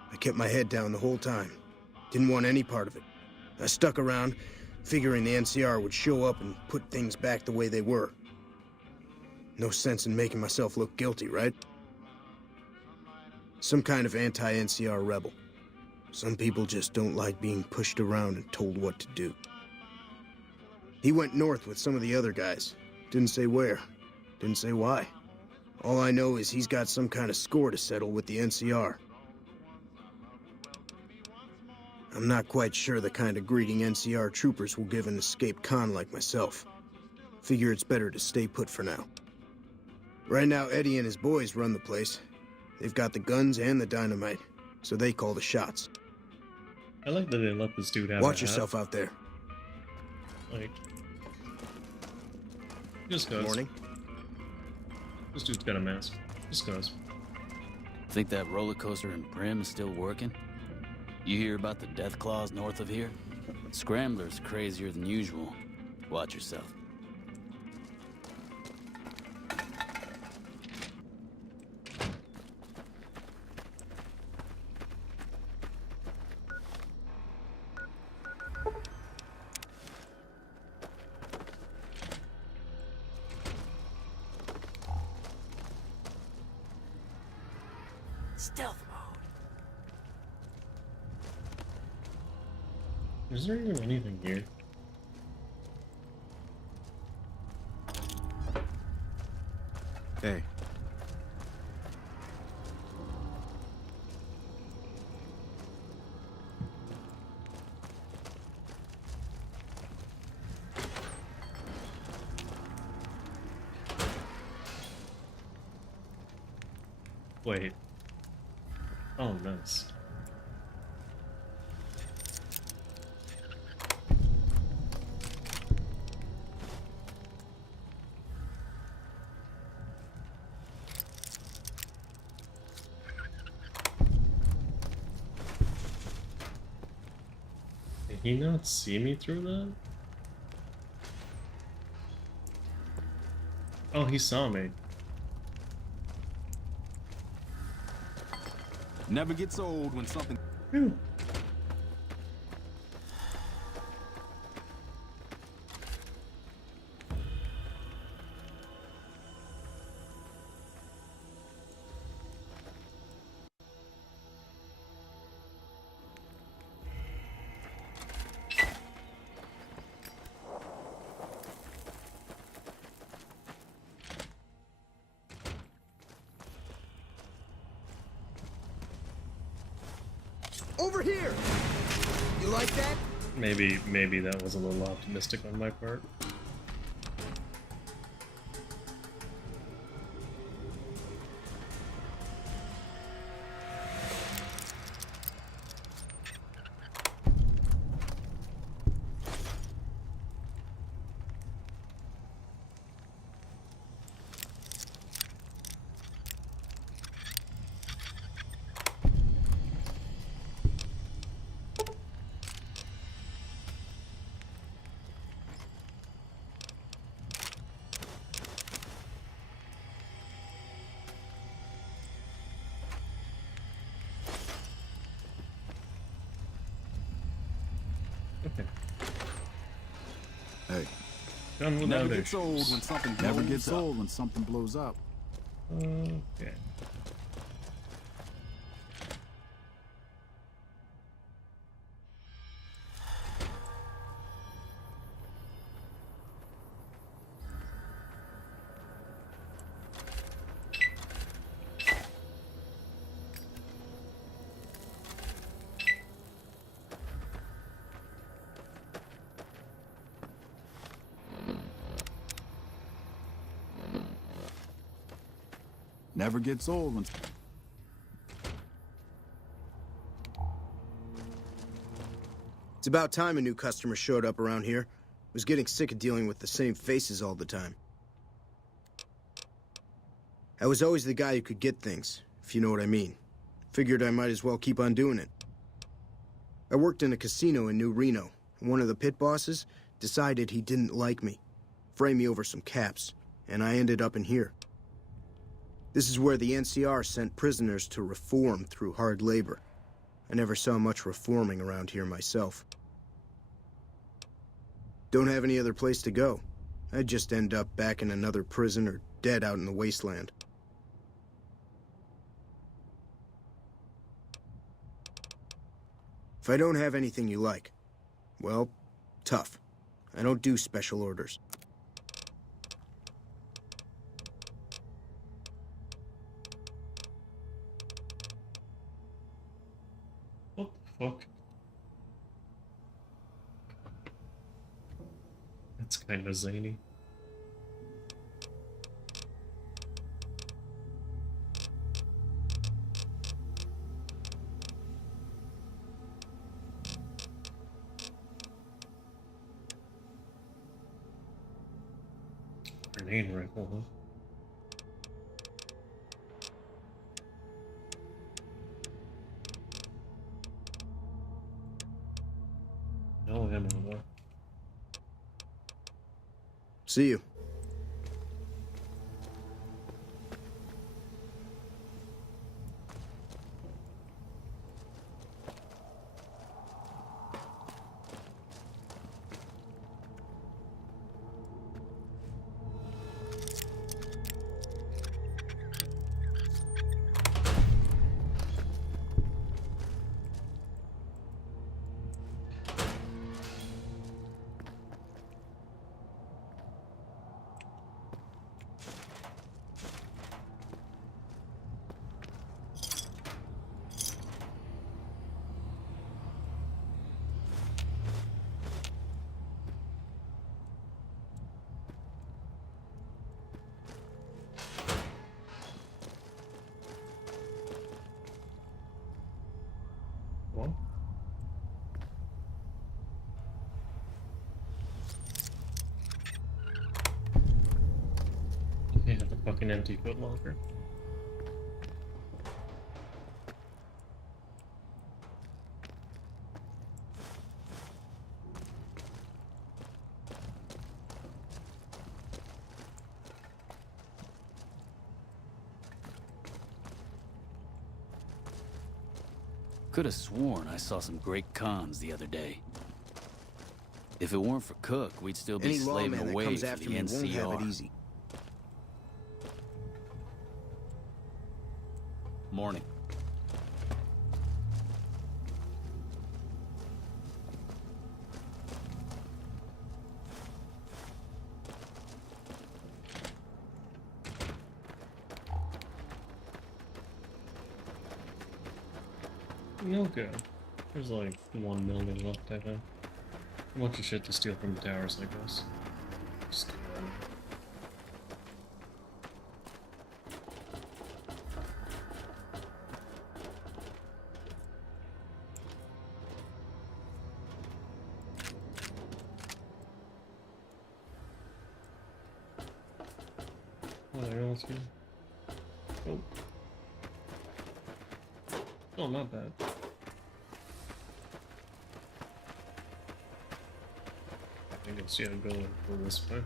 I kept my head down the whole time. Didn't want any part of it. I stuck around, figuring the NCR would show up and put things back the way they were. No sense in making myself look guilty, right? Some kind of anti-NCR rebel. Some people just don't like being pushed around and told what to do. He went north with some of the other guys. Didn't say where. Didn't say why. All I know is he's got some kind of score to settle with the NCR. I'm not quite sure the kind of greeting NCR troopers will give an escaped con like myself. Figure it's better to stay put for now. Right now, Eddie and his boys run the place. They've got the guns and the dynamite, so they call the shots. I like that they let this dude have Watch yourself out there. Like, just goes. Morning. This dude's got a mask. Just goes. Think that roller coaster in Primm is still working? You hear about the death claws north of here? Scrambler's crazier than usual. Watch yourself. Stealth mode. Is there even anything here? Hey. Wait. Oh, nice. Did he not see me through that? Oh, he saw me. Never gets old when something... Over here! You like that? Maybe that was a little optimistic on my part. Hey. Done without Never gets issues. old when something never gets old when something blows up. Okay. Never gets old when... It's about time a new customer showed up around here. Was getting sick of dealing with the same faces all the time. I was always the guy who could get things, if you know what I mean. Figured I might as well keep on doing it. I worked in a casino in New Reno, and one of the pit bosses decided he didn't like me. Framed me over some caps, and I ended up in here. This is where the NCR sent prisoners to reform through hard labor. I never saw much reforming around here myself. Don't have any other place to go. I'd just end up back in another prison or dead out in the wasteland. If I don't have anything you like, well, tough. I don't do special orders. What the fuck? That's kind of zany. Grenade rifle, huh? No ammo though. See you. What? Yeah, the fucking empty footlocker. Could have sworn I saw some great cons the other day. If it weren't for Cook, we'd still be Any slaving lawman that away comes for after the me won't have NCR. it easy. Morning. Okay. There's like 1 million left, I think. A bunch of shit to steal from the towers, I guess. Just, anything else here? Oh. Oh, not bad. I guess, yeah, go this way.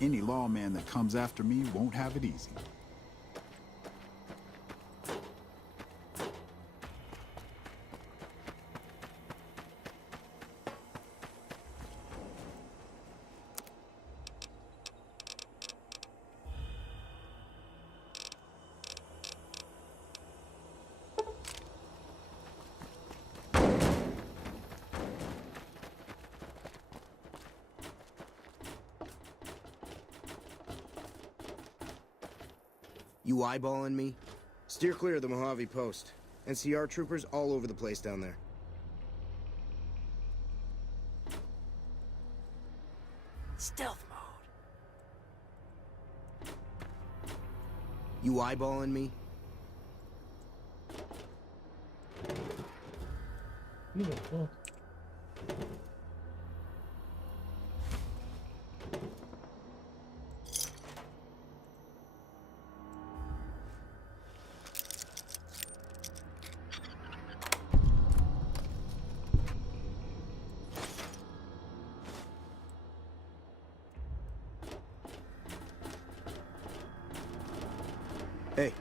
Any lawman that comes after me won't have it easy. You eyeballing me? Steer clear of the Mojave Post. NCR troopers all over the place down there. Stealth mode. You eyeballing me? Who the fuck? Hey.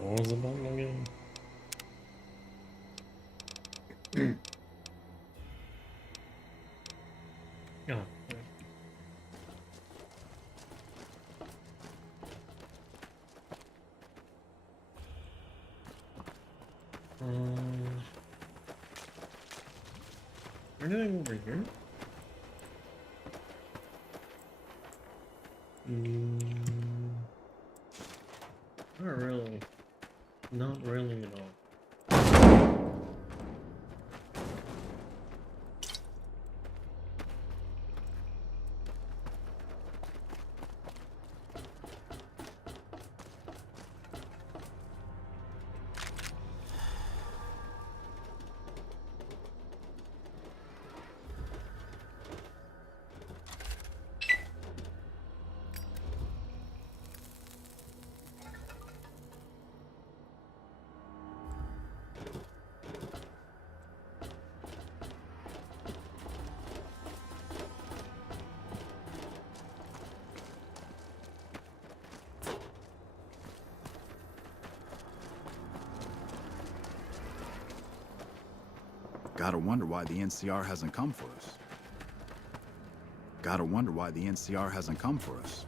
What was the button again? Yeah. Anything over here? Not really. Not really at all. Gotta wonder why the NCR hasn't come for us. Gotta wonder why the NCR hasn't come for us.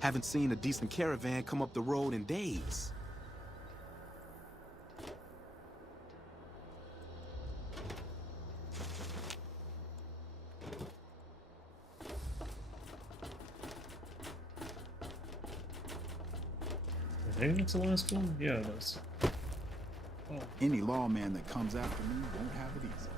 Haven't seen a decent caravan come up the road in days. I think that's the last one? Yeah, it is. Oh. Any lawman that comes after me won't have it easy.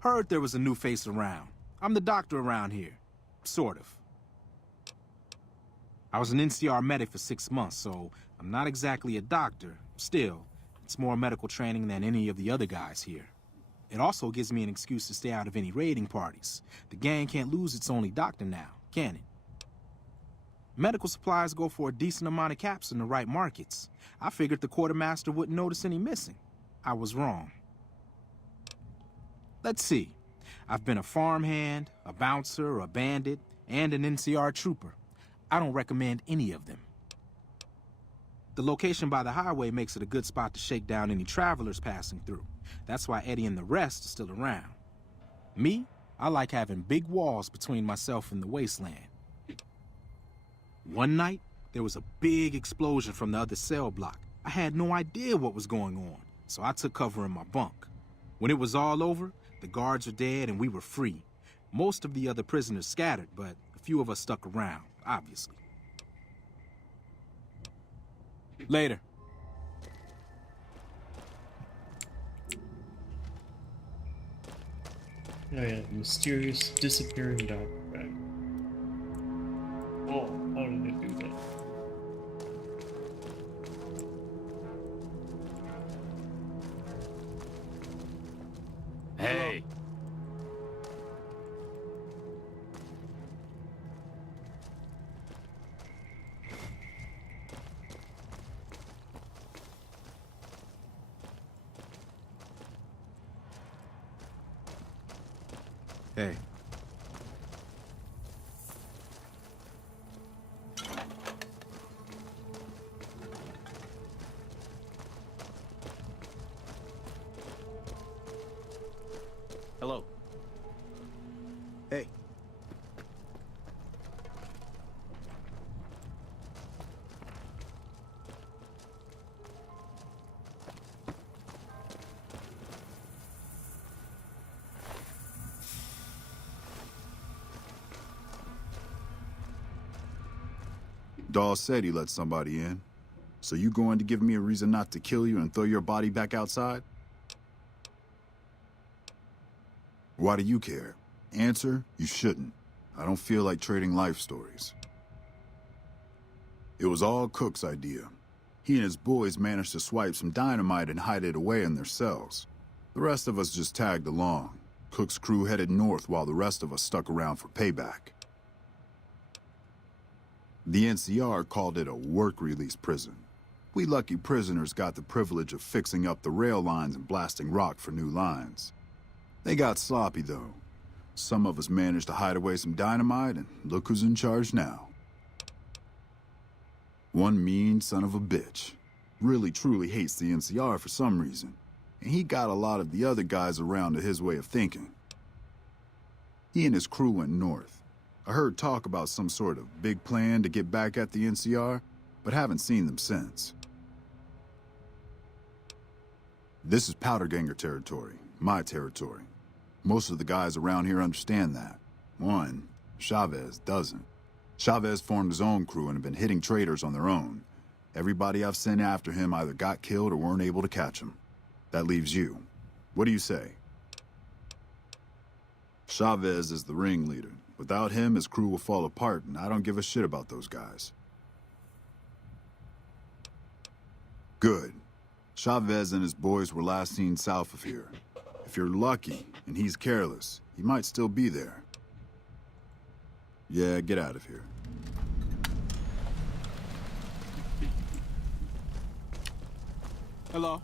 Heard there was a new face around. I'm the doctor around here. Sort of. I was an NCR medic for 6 months, so I'm not exactly a doctor. Still, it's more medical training than any of the other guys here. It also gives me an excuse to stay out of any raiding parties. The gang can't lose its only doctor now, can it? Medical supplies go for a decent amount of caps in the right markets. I figured the quartermaster wouldn't notice any missing. I was wrong. Let's see. I've been a farmhand, a bouncer, a bandit, and an NCR trooper. I don't recommend any of them. The location by the highway makes it a good spot to shake down any travelers passing through. That's why Eddie and the rest are still around. Me, I like having big walls between myself and the wasteland. One night, there was a big explosion from the other cell block. I had no idea what was going on, so I took cover in my bunk. When it was all over, the guards were dead and we were free. Most of the other prisoners scattered, but a few of us stuck around, obviously. Later. Oh yeah, mysterious disappearing dog bag. Oh, how did it do that? Hey! Hey. Hello. Hey. Dawes said he let somebody in. So you going to give me a reason not to kill you and throw your body back outside? Why do you care? Answer, you shouldn't. I don't feel like trading life stories. It was all Cook's idea. He and his boys managed to swipe some dynamite and hide it away in their cells. The rest of us just tagged along. Cook's crew headed north while the rest of us stuck around for payback. The NCR called it a work-release prison. We lucky prisoners got the privilege of fixing up the rail lines and blasting rock for new lines. They got sloppy, though. Some of us managed to hide away some dynamite, and look who's in charge now. One mean son of a bitch. Really truly hates the NCR for some reason, and he got a lot of the other guys around to his way of thinking. He and his crew went north. I heard talk about some sort of big plan to get back at the NCR, but haven't seen them since. This is Powderganger territory, my territory. Most of the guys around here understand that. One, Chavez doesn't. Chavez formed his own crew and have been hitting traitors on their own. Everybody I've sent after him either got killed or weren't able to catch him. That leaves you. What do you say? Chavez is the ringleader. Without him, his crew will fall apart, and I don't give a shit about those guys. Good. Chavez and his boys were last seen south of here. If you're lucky, and he's careless, he might still be there. Yeah, get out of here. Hello?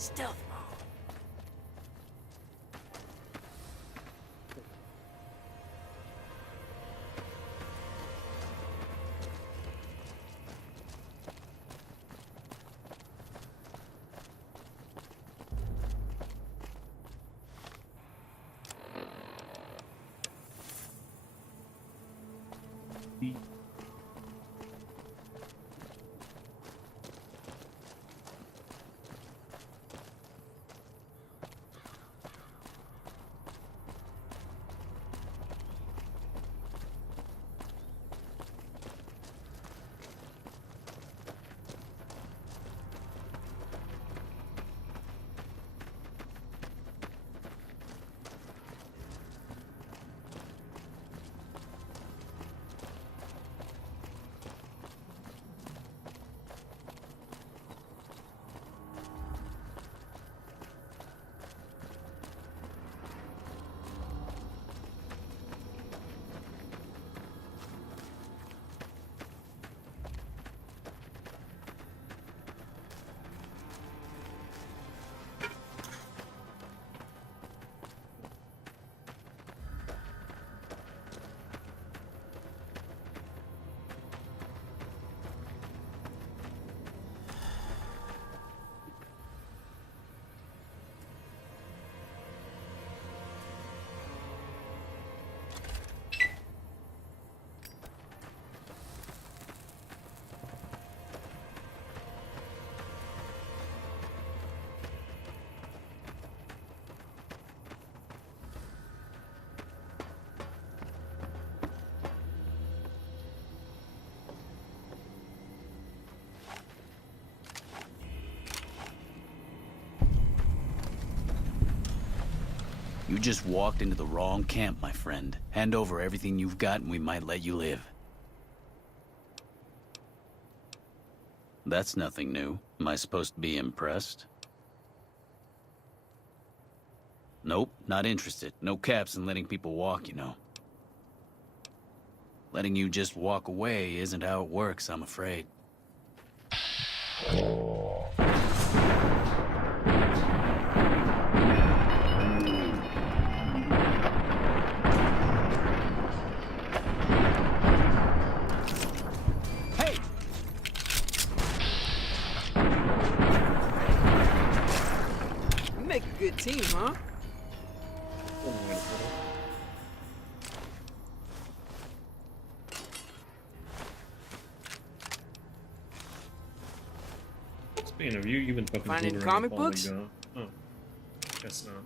Stealth mode. You just walked into the wrong camp, my friend. Hand over everything you've got and we might let you live. That's nothing new. Am I supposed to be impressed? Nope, not interested. No caps in letting people walk, you know. Letting you just walk away isn't how it works, I'm afraid. Good team, huh? Speaking of you been fucking finding Blu-ray comic books? Polygon. Oh, guess not.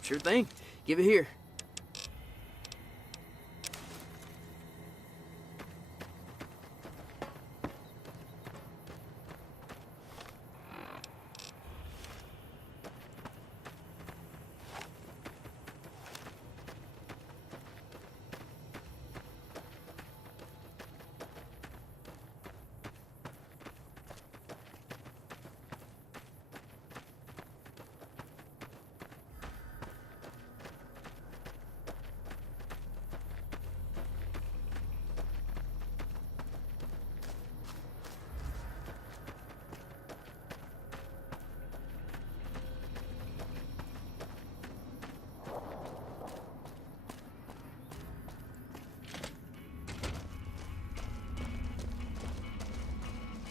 Sure thing. Give it here.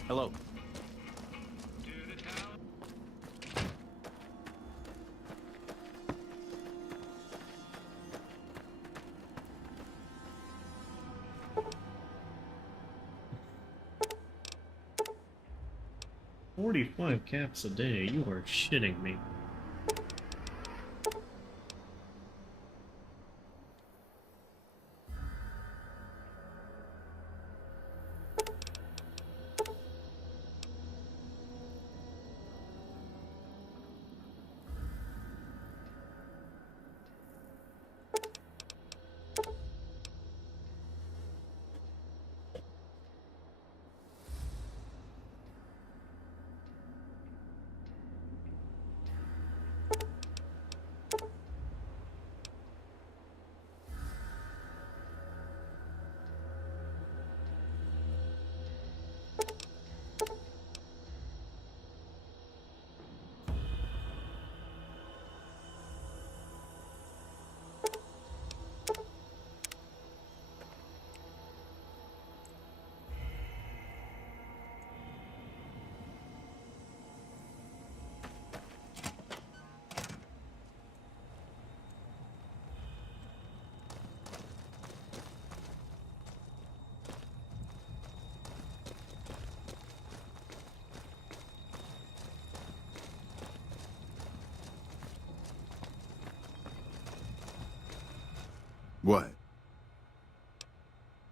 Hello. $45 caps a day? You are shitting me. What?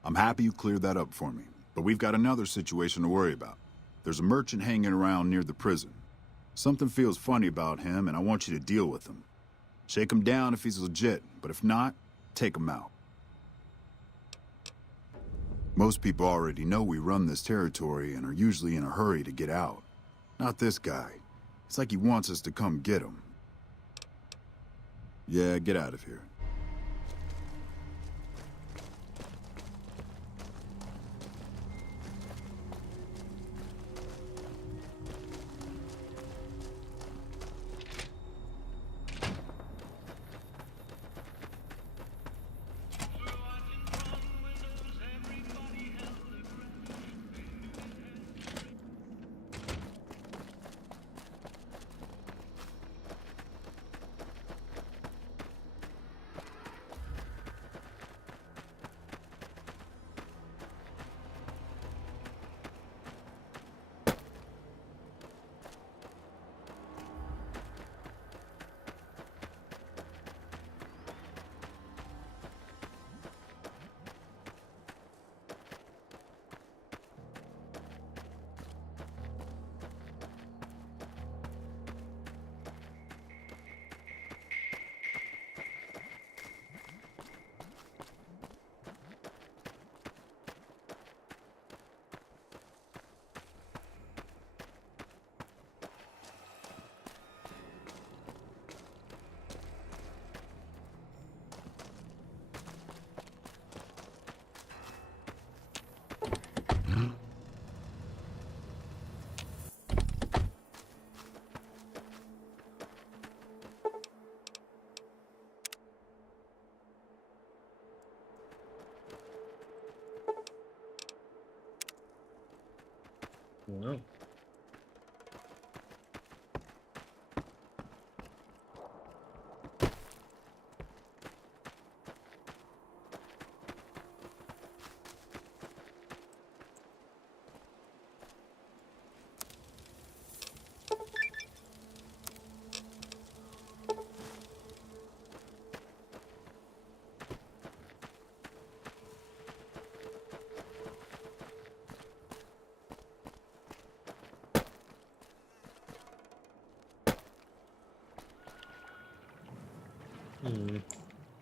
I'm happy you cleared that up for me, but we've got another situation to worry about. There's a merchant hanging around near the prison. Something feels funny about him, and I want you to deal with him. Shake him down if he's legit, but if not, take him out. Most people already know we run this territory and are usually in a hurry to get out. Not this guy. It's like he wants us to come get him. Yeah, get out of here. Wow.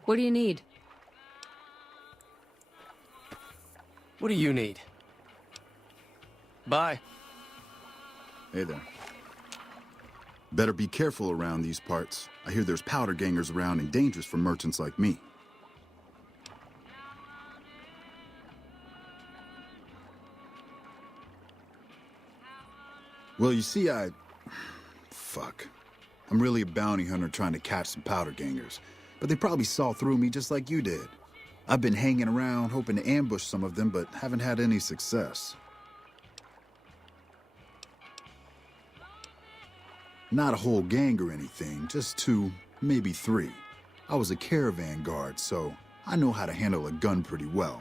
What do you need? What do you need? Bye. Hey there. Better be careful around these parts. I hear there's powder gangers around and dangerous for merchants like me. Well, you see, Fuck. I'm really a bounty hunter trying to catch some powder gangers, but they probably saw through me just like you did. I've been hanging around hoping to ambush some of them, but haven't had any success. Not a whole gang or anything, just 2, maybe 3. I was a caravan guard, so I know how to handle a gun pretty well.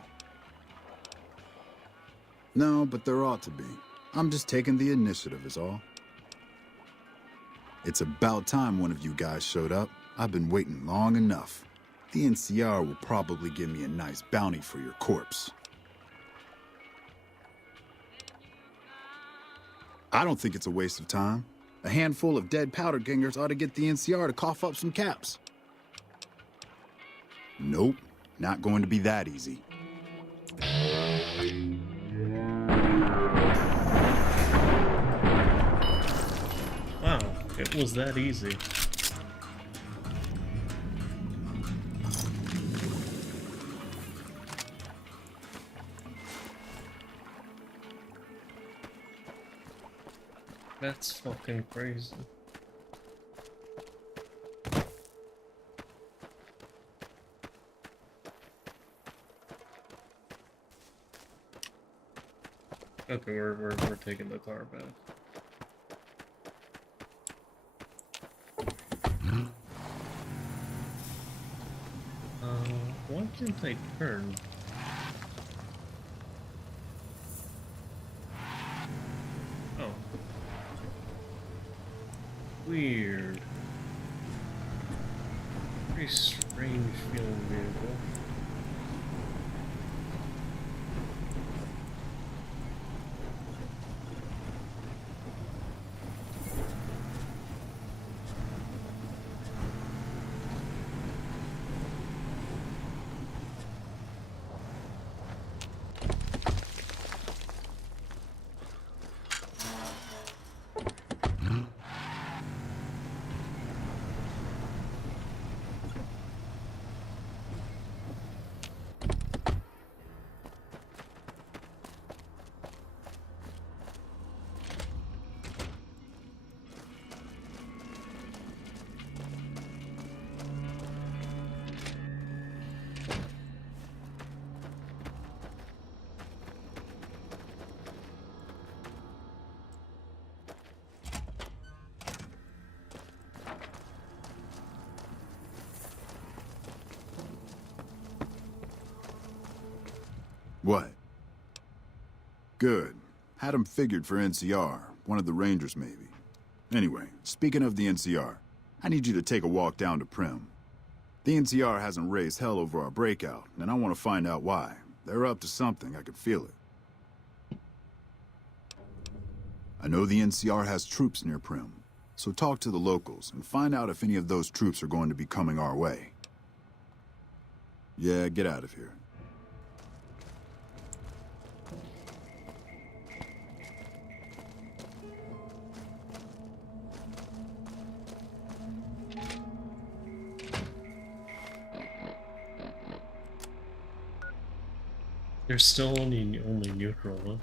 No, but there ought to be. I'm just taking the initiative is all. It's about time one of you guys showed up. I've been waiting long enough. The NCR will probably give me a nice bounty for your corpse. I don't think it's a waste of time. A handful of dead powder gangers ought to get the NCR to cough up some caps. Nope, not going to be that easy. Wow, it was that easy. That's fucking crazy. Okay, we're taking the car back. Why can't I turn? Oh. Weird. Very strange feeling vehicle. What? Good. Had him figured for NCR. One of the Rangers, maybe. Anyway, speaking of the NCR, I need you to take a walk down to Prim. The NCR hasn't raised hell over our breakout, and I want to find out why. They're up to something, I can feel it. I know the NCR has troops near Prim, so talk to the locals and find out if any of those troops are going to be coming our way. Yeah, get out of here. They're still only neutral, huh?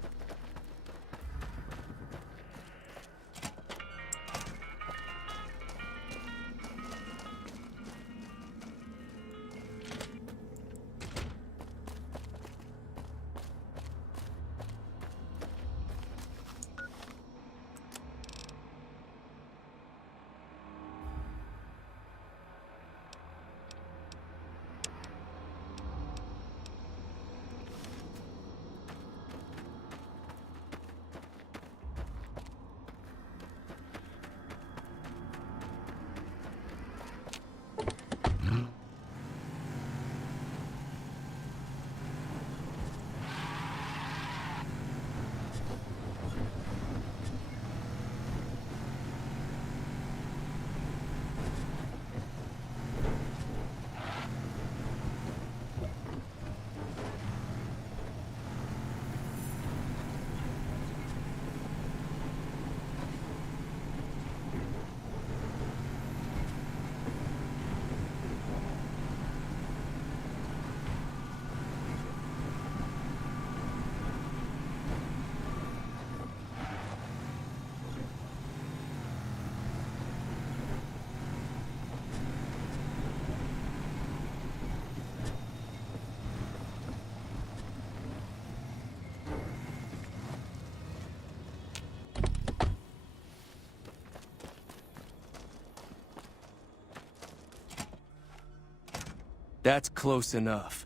That's close enough.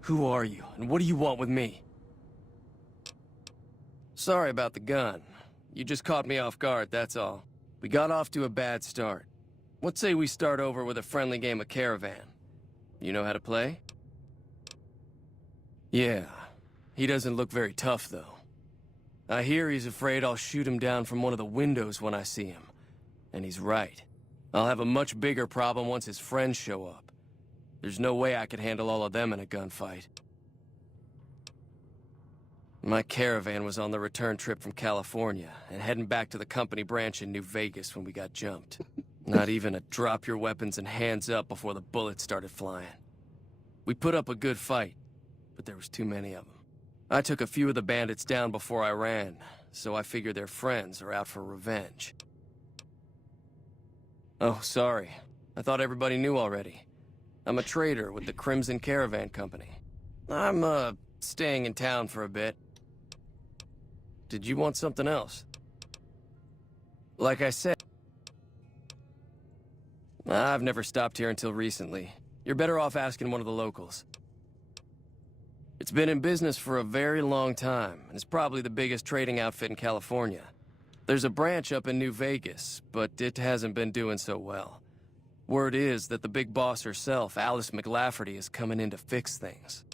Who are you, and what do you want with me? Sorry about the gun. You just caught me off guard, that's all. We got off to a bad start. What say we start over with a friendly game of Caravan? You know how to play? Yeah. He doesn't look very tough, though. I hear he's afraid I'll shoot him down from one of the windows when I see him. And he's right. I'll have a much bigger problem once his friends show up. There's no way I could handle all of them in a gunfight. My Caravan was on the return trip from California, and heading back to the company branch in New Vegas when we got jumped. Not even a drop your weapons and hands up before the bullets started flying. We put up a good fight, but there was too many of them. I took a few of the bandits down before I ran, so I figured their friends are out for revenge. Oh, sorry. I thought everybody knew already. I'm a trader with the Crimson Caravan Company. I'm, staying in town for a bit. Did you want something else? Like I said, I've never stopped here until recently. You're better off asking one of the locals. It's been in business for a very long time, and it's probably the biggest trading outfit in California. There's a branch up in New Vegas, but it hasn't been doing so well. Word is that the big boss herself, Alice McLafferty, is coming in to fix things.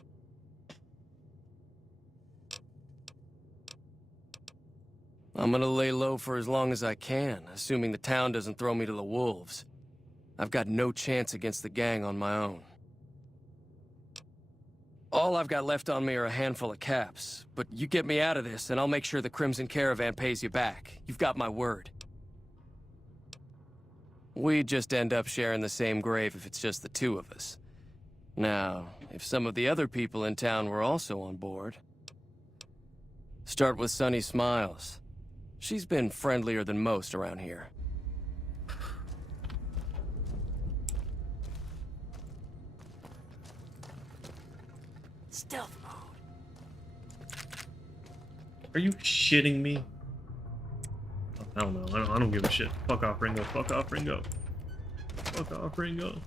I'm gonna lay low for as long as I can, assuming the town doesn't throw me to the wolves. I've got no chance against the gang on my own. All I've got left on me are a handful of caps, but you get me out of this and I'll make sure the Crimson Caravan pays you back. You've got my word. We'd just end up sharing the same grave if it's just the two of us. Now, if some of the other people in town were also on board... Start with Sunny Smiles. She's been friendlier than most around here. Stealth mode. Are you shitting me? I don't know. I don't give a shit. Fuck off, Ringo. Fuck off, Ringo. Fuck off, Ringo.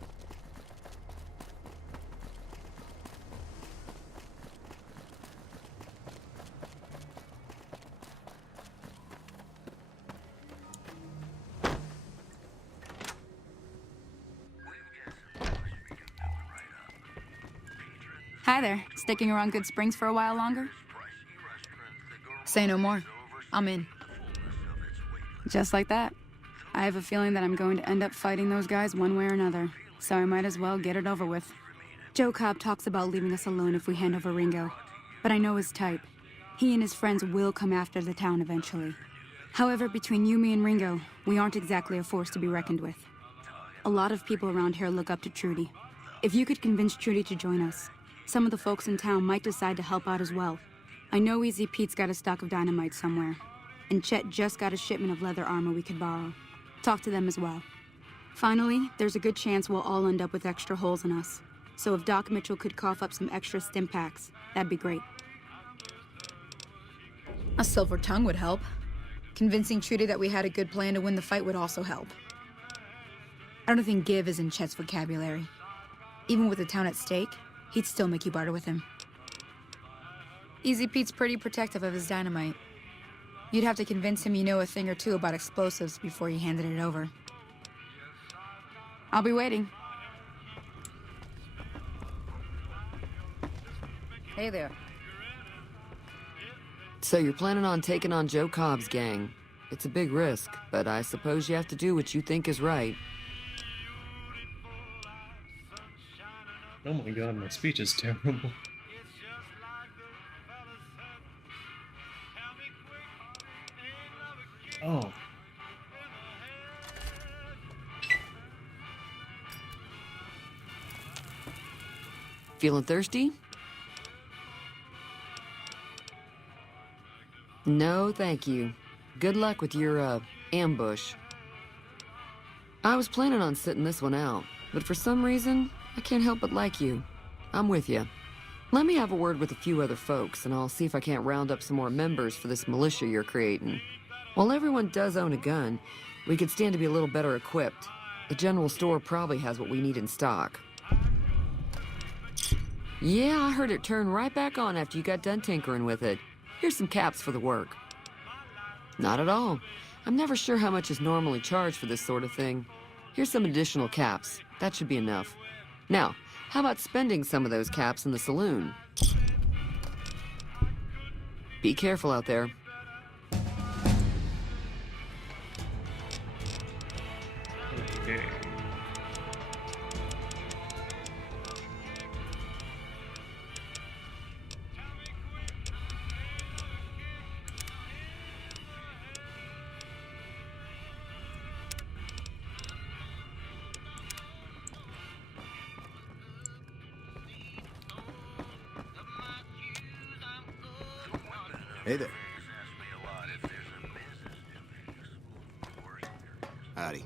Hi there. Sticking around Good Springs for a while longer? Say no more. I'm in. Just like that. I have a feeling that I'm going to end up fighting those guys one way or another, so I might as well get it over with. Joe Cobb talks about leaving us alone if we hand over Ringo, but I know his type. He and his friends will come after the town eventually. However, between you, me, and Ringo, we aren't exactly a force to be reckoned with. A lot of people around here look up to Trudy. If you could convince Trudy to join us, some of the folks in town might decide to help out as well. I know Easy Pete's got a stock of dynamite somewhere, and Chet just got a shipment of leather armor we could borrow. Talk to them as well. Finally, there's a good chance we'll all end up with extra holes in us. So if Doc Mitchell could cough up some extra stim packs, that'd be great. A silver tongue would help. Convincing Trudy that we had a good plan to win the fight would also help. I don't think give is in Chet's vocabulary. Even with the town at stake, he'd still make you barter with him. Easy Pete's pretty protective of his dynamite. You'd have to convince him you know a thing or two about explosives before you handed it over. I'll be waiting. Hey there. So you're planning on taking on Joe Cobb's gang. It's a big risk, but I suppose you have to do what you think is right. Oh my god, my speech is terrible. Oh. Feeling thirsty? No, thank you. Good luck with your, ambush. I was planning on sitting this one out, but for some reason, I can't help but like you. I'm with you. Let me have a word with a few other folks, and I'll see if I can't round up some more members for this militia you're creating. While everyone does own a gun, we could stand to be a little better equipped. The general store probably has what we need in stock. Yeah, I heard it turn right back on after you got done tinkering with it. Here's some caps for the work. Not at all. I'm never sure how much is normally charged for this sort of thing. Here's some additional caps. That should be enough. Now, how about spending some of those caps in the saloon? Be careful out there. Okay. Hey there. Howdy.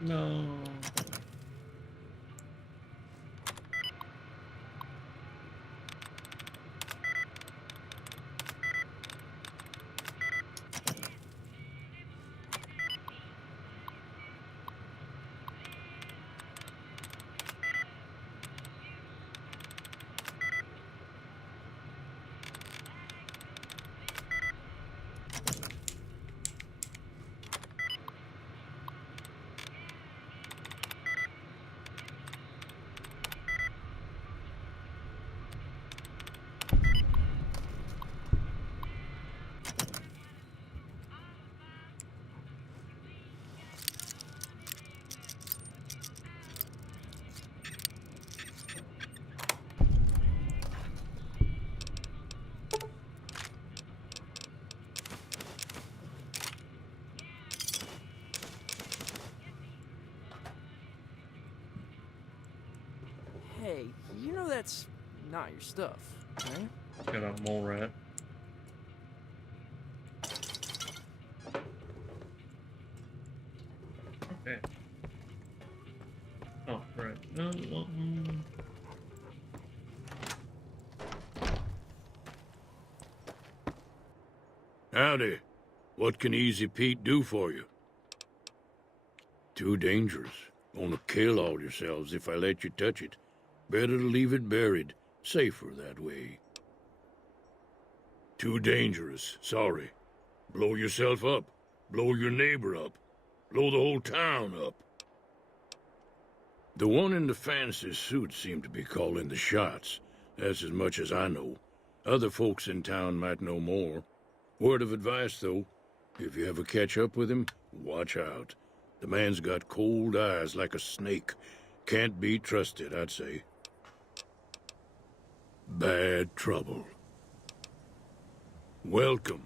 No. Hey, you know that's not your stuff, right? Got a mole rat. Okay. Oh, right. Howdy. What can Easy Pete do for you? Too dangerous. Gonna kill all yourselves if I let you touch it. Better to leave it buried. Safer that way. Too dangerous. Sorry. Blow yourself up. Blow your neighbor up. Blow the whole town up. The one in the fancy suit seemed to be calling the shots. That's as much as I know. Other folks in town might know more. Word of advice, though. If you ever catch up with him, watch out. The man's got cold eyes like a snake. Can't be trusted, I'd say. Bad trouble. Welcome.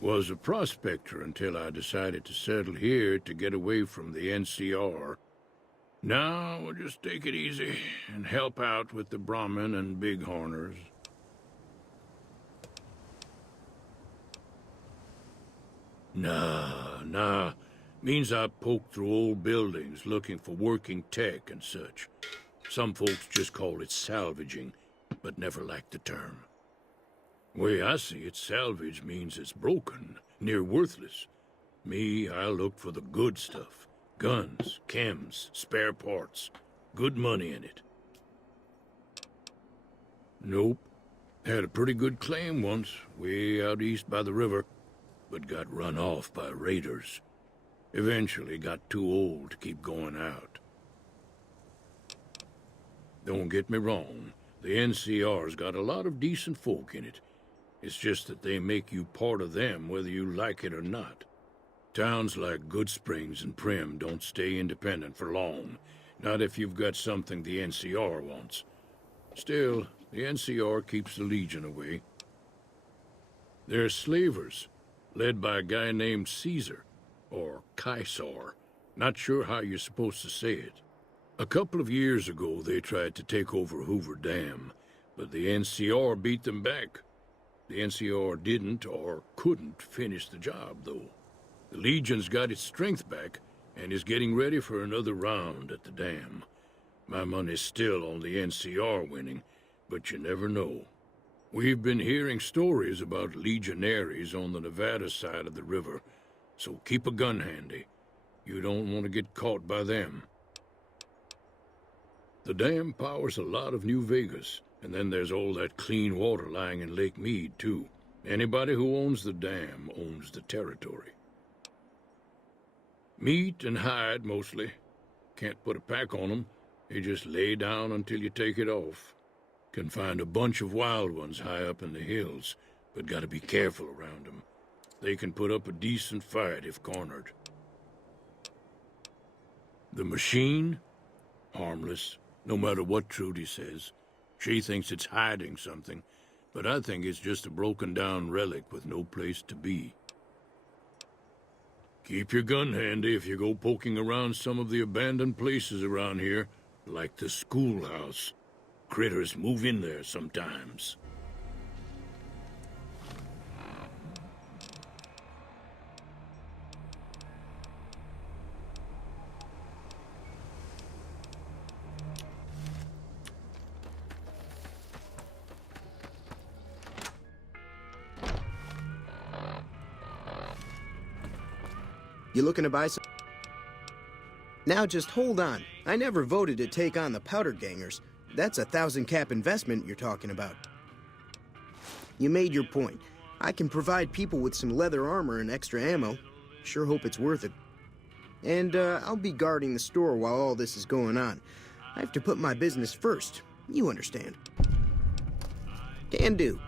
Was a prospector until I decided to settle here to get away from the NCR. Now we'll just take it easy and help out with the Brahmin and Bighorners. Nah. Means I poke through old buildings looking for working tech and such. Some folks just call it salvaging, but never liked the term. Way I see it, salvage means it's broken, near worthless. Me, I look for the good stuff. Guns, chems, spare parts. Good money in it. Nope. Had a pretty good claim once, way out east by the river, but got run off by raiders. Eventually got too old to keep going out. Don't get me wrong, The NCR's got a lot of decent folk in it. It's just that they make you part of them whether you like it or not. Towns like Goodsprings and Primm don't stay independent for long. Not if you've got something the NCR wants. Still, the NCR keeps the Legion away. They're slavers, led by a guy named Caesar, or Caesar. Not sure how you're supposed to say it. A couple of years ago, they tried to take over Hoover Dam, but the NCR beat them back. The NCR didn't or couldn't finish the job, though. The Legion's got its strength back and is getting ready for another round at the dam. My money's still on the NCR winning, but you never know. We've been hearing stories about legionaries on the Nevada side of the river, so keep a gun handy. You don't want to get caught by them. The dam powers a lot of New Vegas, and then there's all that clean water lying in Lake Mead, too. Anybody who owns the dam owns the territory. Meat and hide, mostly. Can't put a pack on them. They just lay down until you take it off. Can find a bunch of wild ones high up in the hills, but gotta be careful around them. They can put up a decent fight if cornered. The machine? Harmless, no matter what Trudy says. She thinks it's hiding something, but I think it's just a broken-down relic with no place to be. Keep your gun handy if you go poking around some of the abandoned places around here, like the schoolhouse. Critters move in there sometimes. You looking to buy some? Now just hold on. I never voted to take on the Powder Gangers. That's a 1,000-cap investment you're talking about. You made your point. I can provide people with some leather armor and extra ammo. Sure hope it's worth it. And I'll be guarding the store while all this is going on. I have to put my business first. You understand. Can do.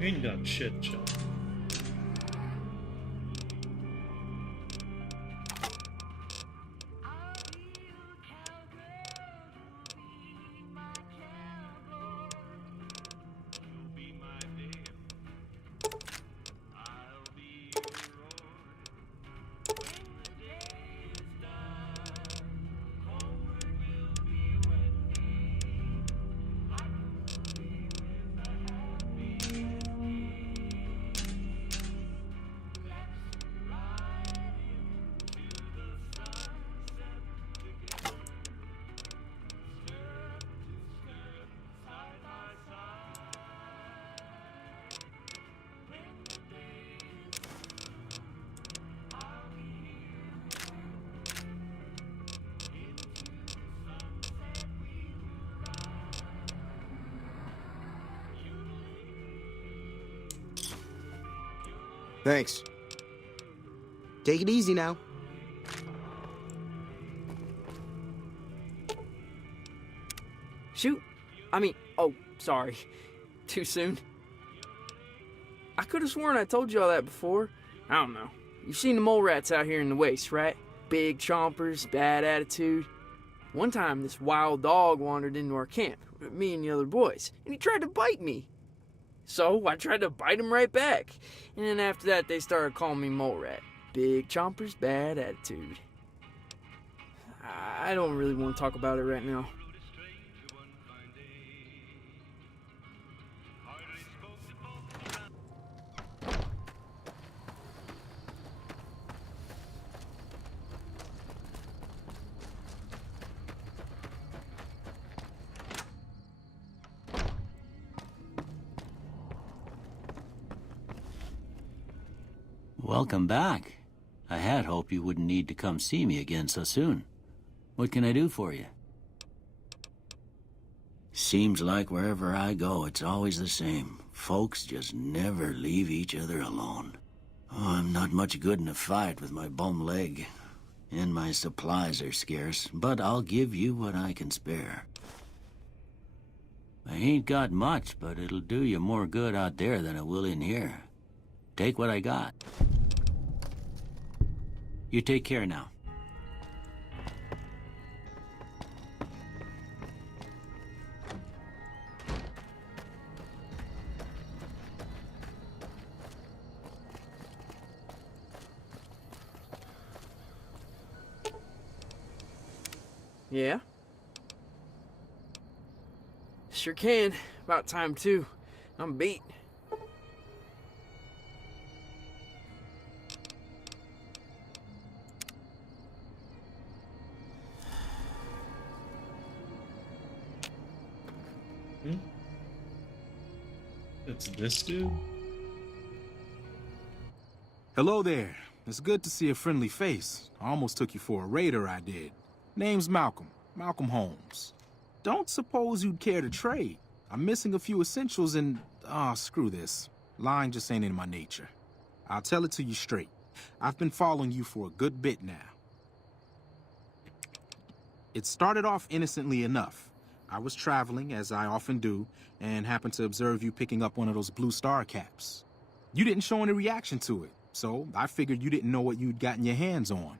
You ain't got shit, Joe. Thanks. Take it easy now. Shoot. Oh, sorry. Too soon? I could have sworn I told you all that before. I don't know. You've seen the mole rats out here in the waste, right? Big chompers, bad attitude. One time, this wild dog wandered into our camp, with me and the other boys, and he tried to bite me. So I tried to bite him right back. And then after that, they started calling me Mole Rat. Big Chomper's bad attitude. I don't really want to talk about it right now. Welcome back. I had hoped you wouldn't need to come see me again so soon. What can I do for you? Seems like wherever I go, it's always the same. Folks just never leave each other alone. Oh, I'm not much good in a fight with my bum leg. And my supplies are scarce, but I'll give you what I can spare. I ain't got much, but it'll do you more good out there than it will in here. Take what I got. You take care now. Yeah? Sure can. About time, too. I'm beat. It's this dude? Hello there. It's good to see a friendly face. I almost took you for a raider, I did. Name's Malcolm. Malcolm Holmes. Don't suppose you'd care to trade. I'm missing a few essentials and... screw this. Lying just ain't in my nature. I'll tell it to you straight. I've been following you for a good bit now. It started off innocently enough. I was traveling, as I often do, and happened to observe you picking up one of those blue star caps. You didn't show any reaction to it, so I figured you didn't know what you'd gotten your hands on.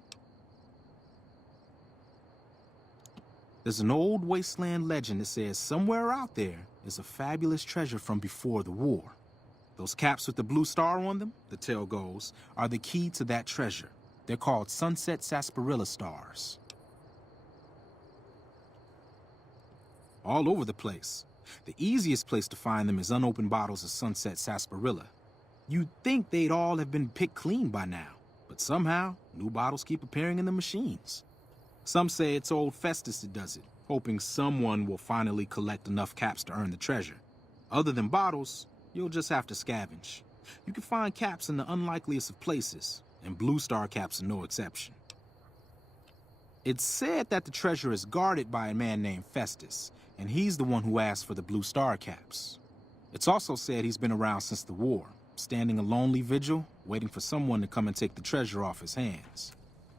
There's an old wasteland legend that says somewhere out there is a fabulous treasure from before the war. Those caps with the blue star on them, the tale goes, are the key to that treasure. They're called Sunset Sarsaparilla stars. All over the place. The easiest place to find them is unopened bottles of Sunset Sarsaparilla. You'd think they'd all have been picked clean by now, but somehow, new bottles keep appearing in the machines. Some say it's old Festus that does it, hoping someone will finally collect enough caps to earn the treasure. Other than bottles, you'll just have to scavenge. You can find caps in the unlikeliest of places, and blue star caps are no exception. It's said that the treasure is guarded by a man named Festus, and he's the one who asked for the blue star caps. It's also said he's been around since the war, standing a lonely vigil, waiting for someone to come and take the treasure off his hands.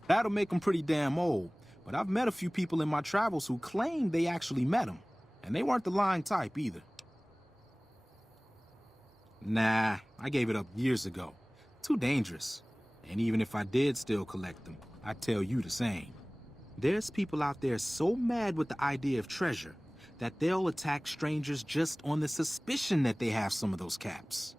That'll make him pretty damn old, but I've met a few people in my travels who claim they actually met him, and they weren't the lying type either. Nah, I gave it up years ago. Too dangerous. And even if I did still collect them, I'd tell you the same. There's people out there so mad with the idea of treasure that they'll attack strangers just on the suspicion that they have some of those caps.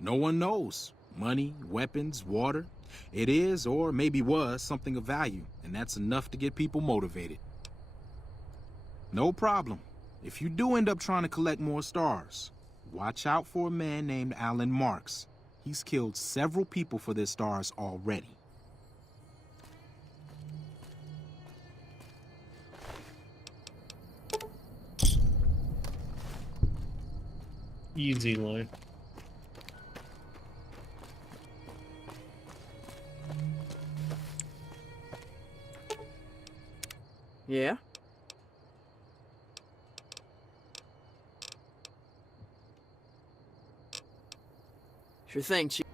No one knows. Money, weapons, water. It is, or maybe was, something of value, and that's enough to get people motivated. No problem. If you do end up trying to collect more stars, watch out for a man named Alan Marks. He's killed several people for their stars already. Easy life. Yeah? Sure thing, Chief.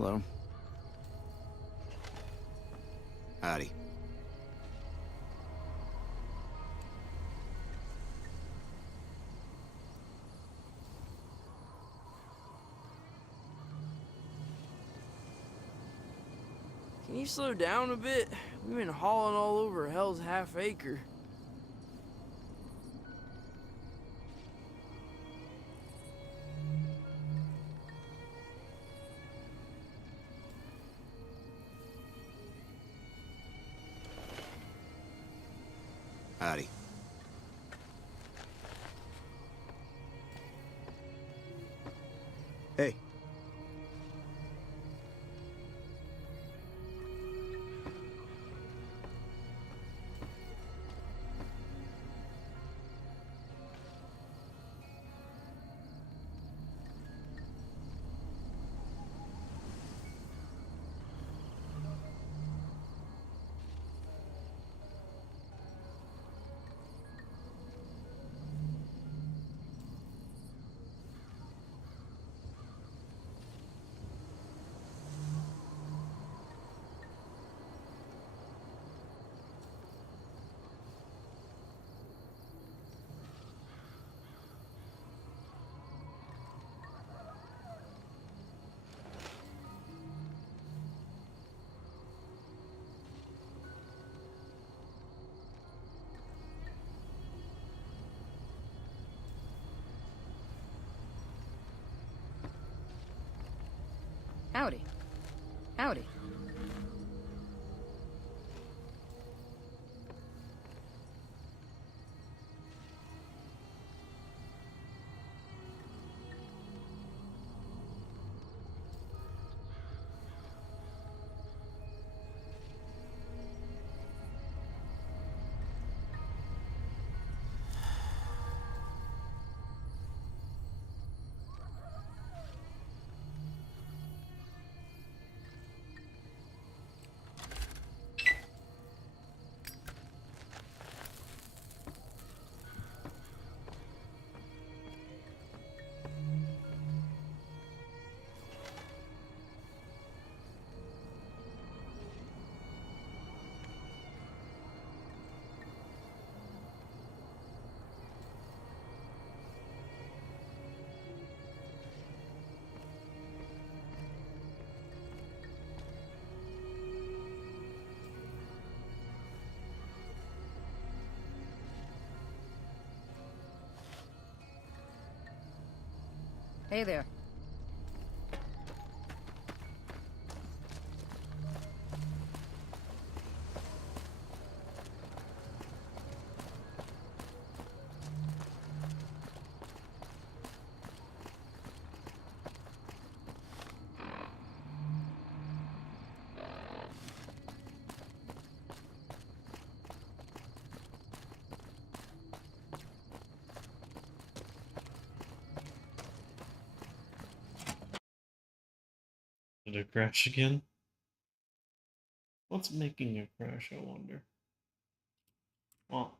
Hello. Howdy. Can you slow down a bit? We've been hauling all over Hell's Half Acre. Howdy. Hey. Howdy. Howdy. Hey there. Did it crash again? What's making it crash, I wonder? Well,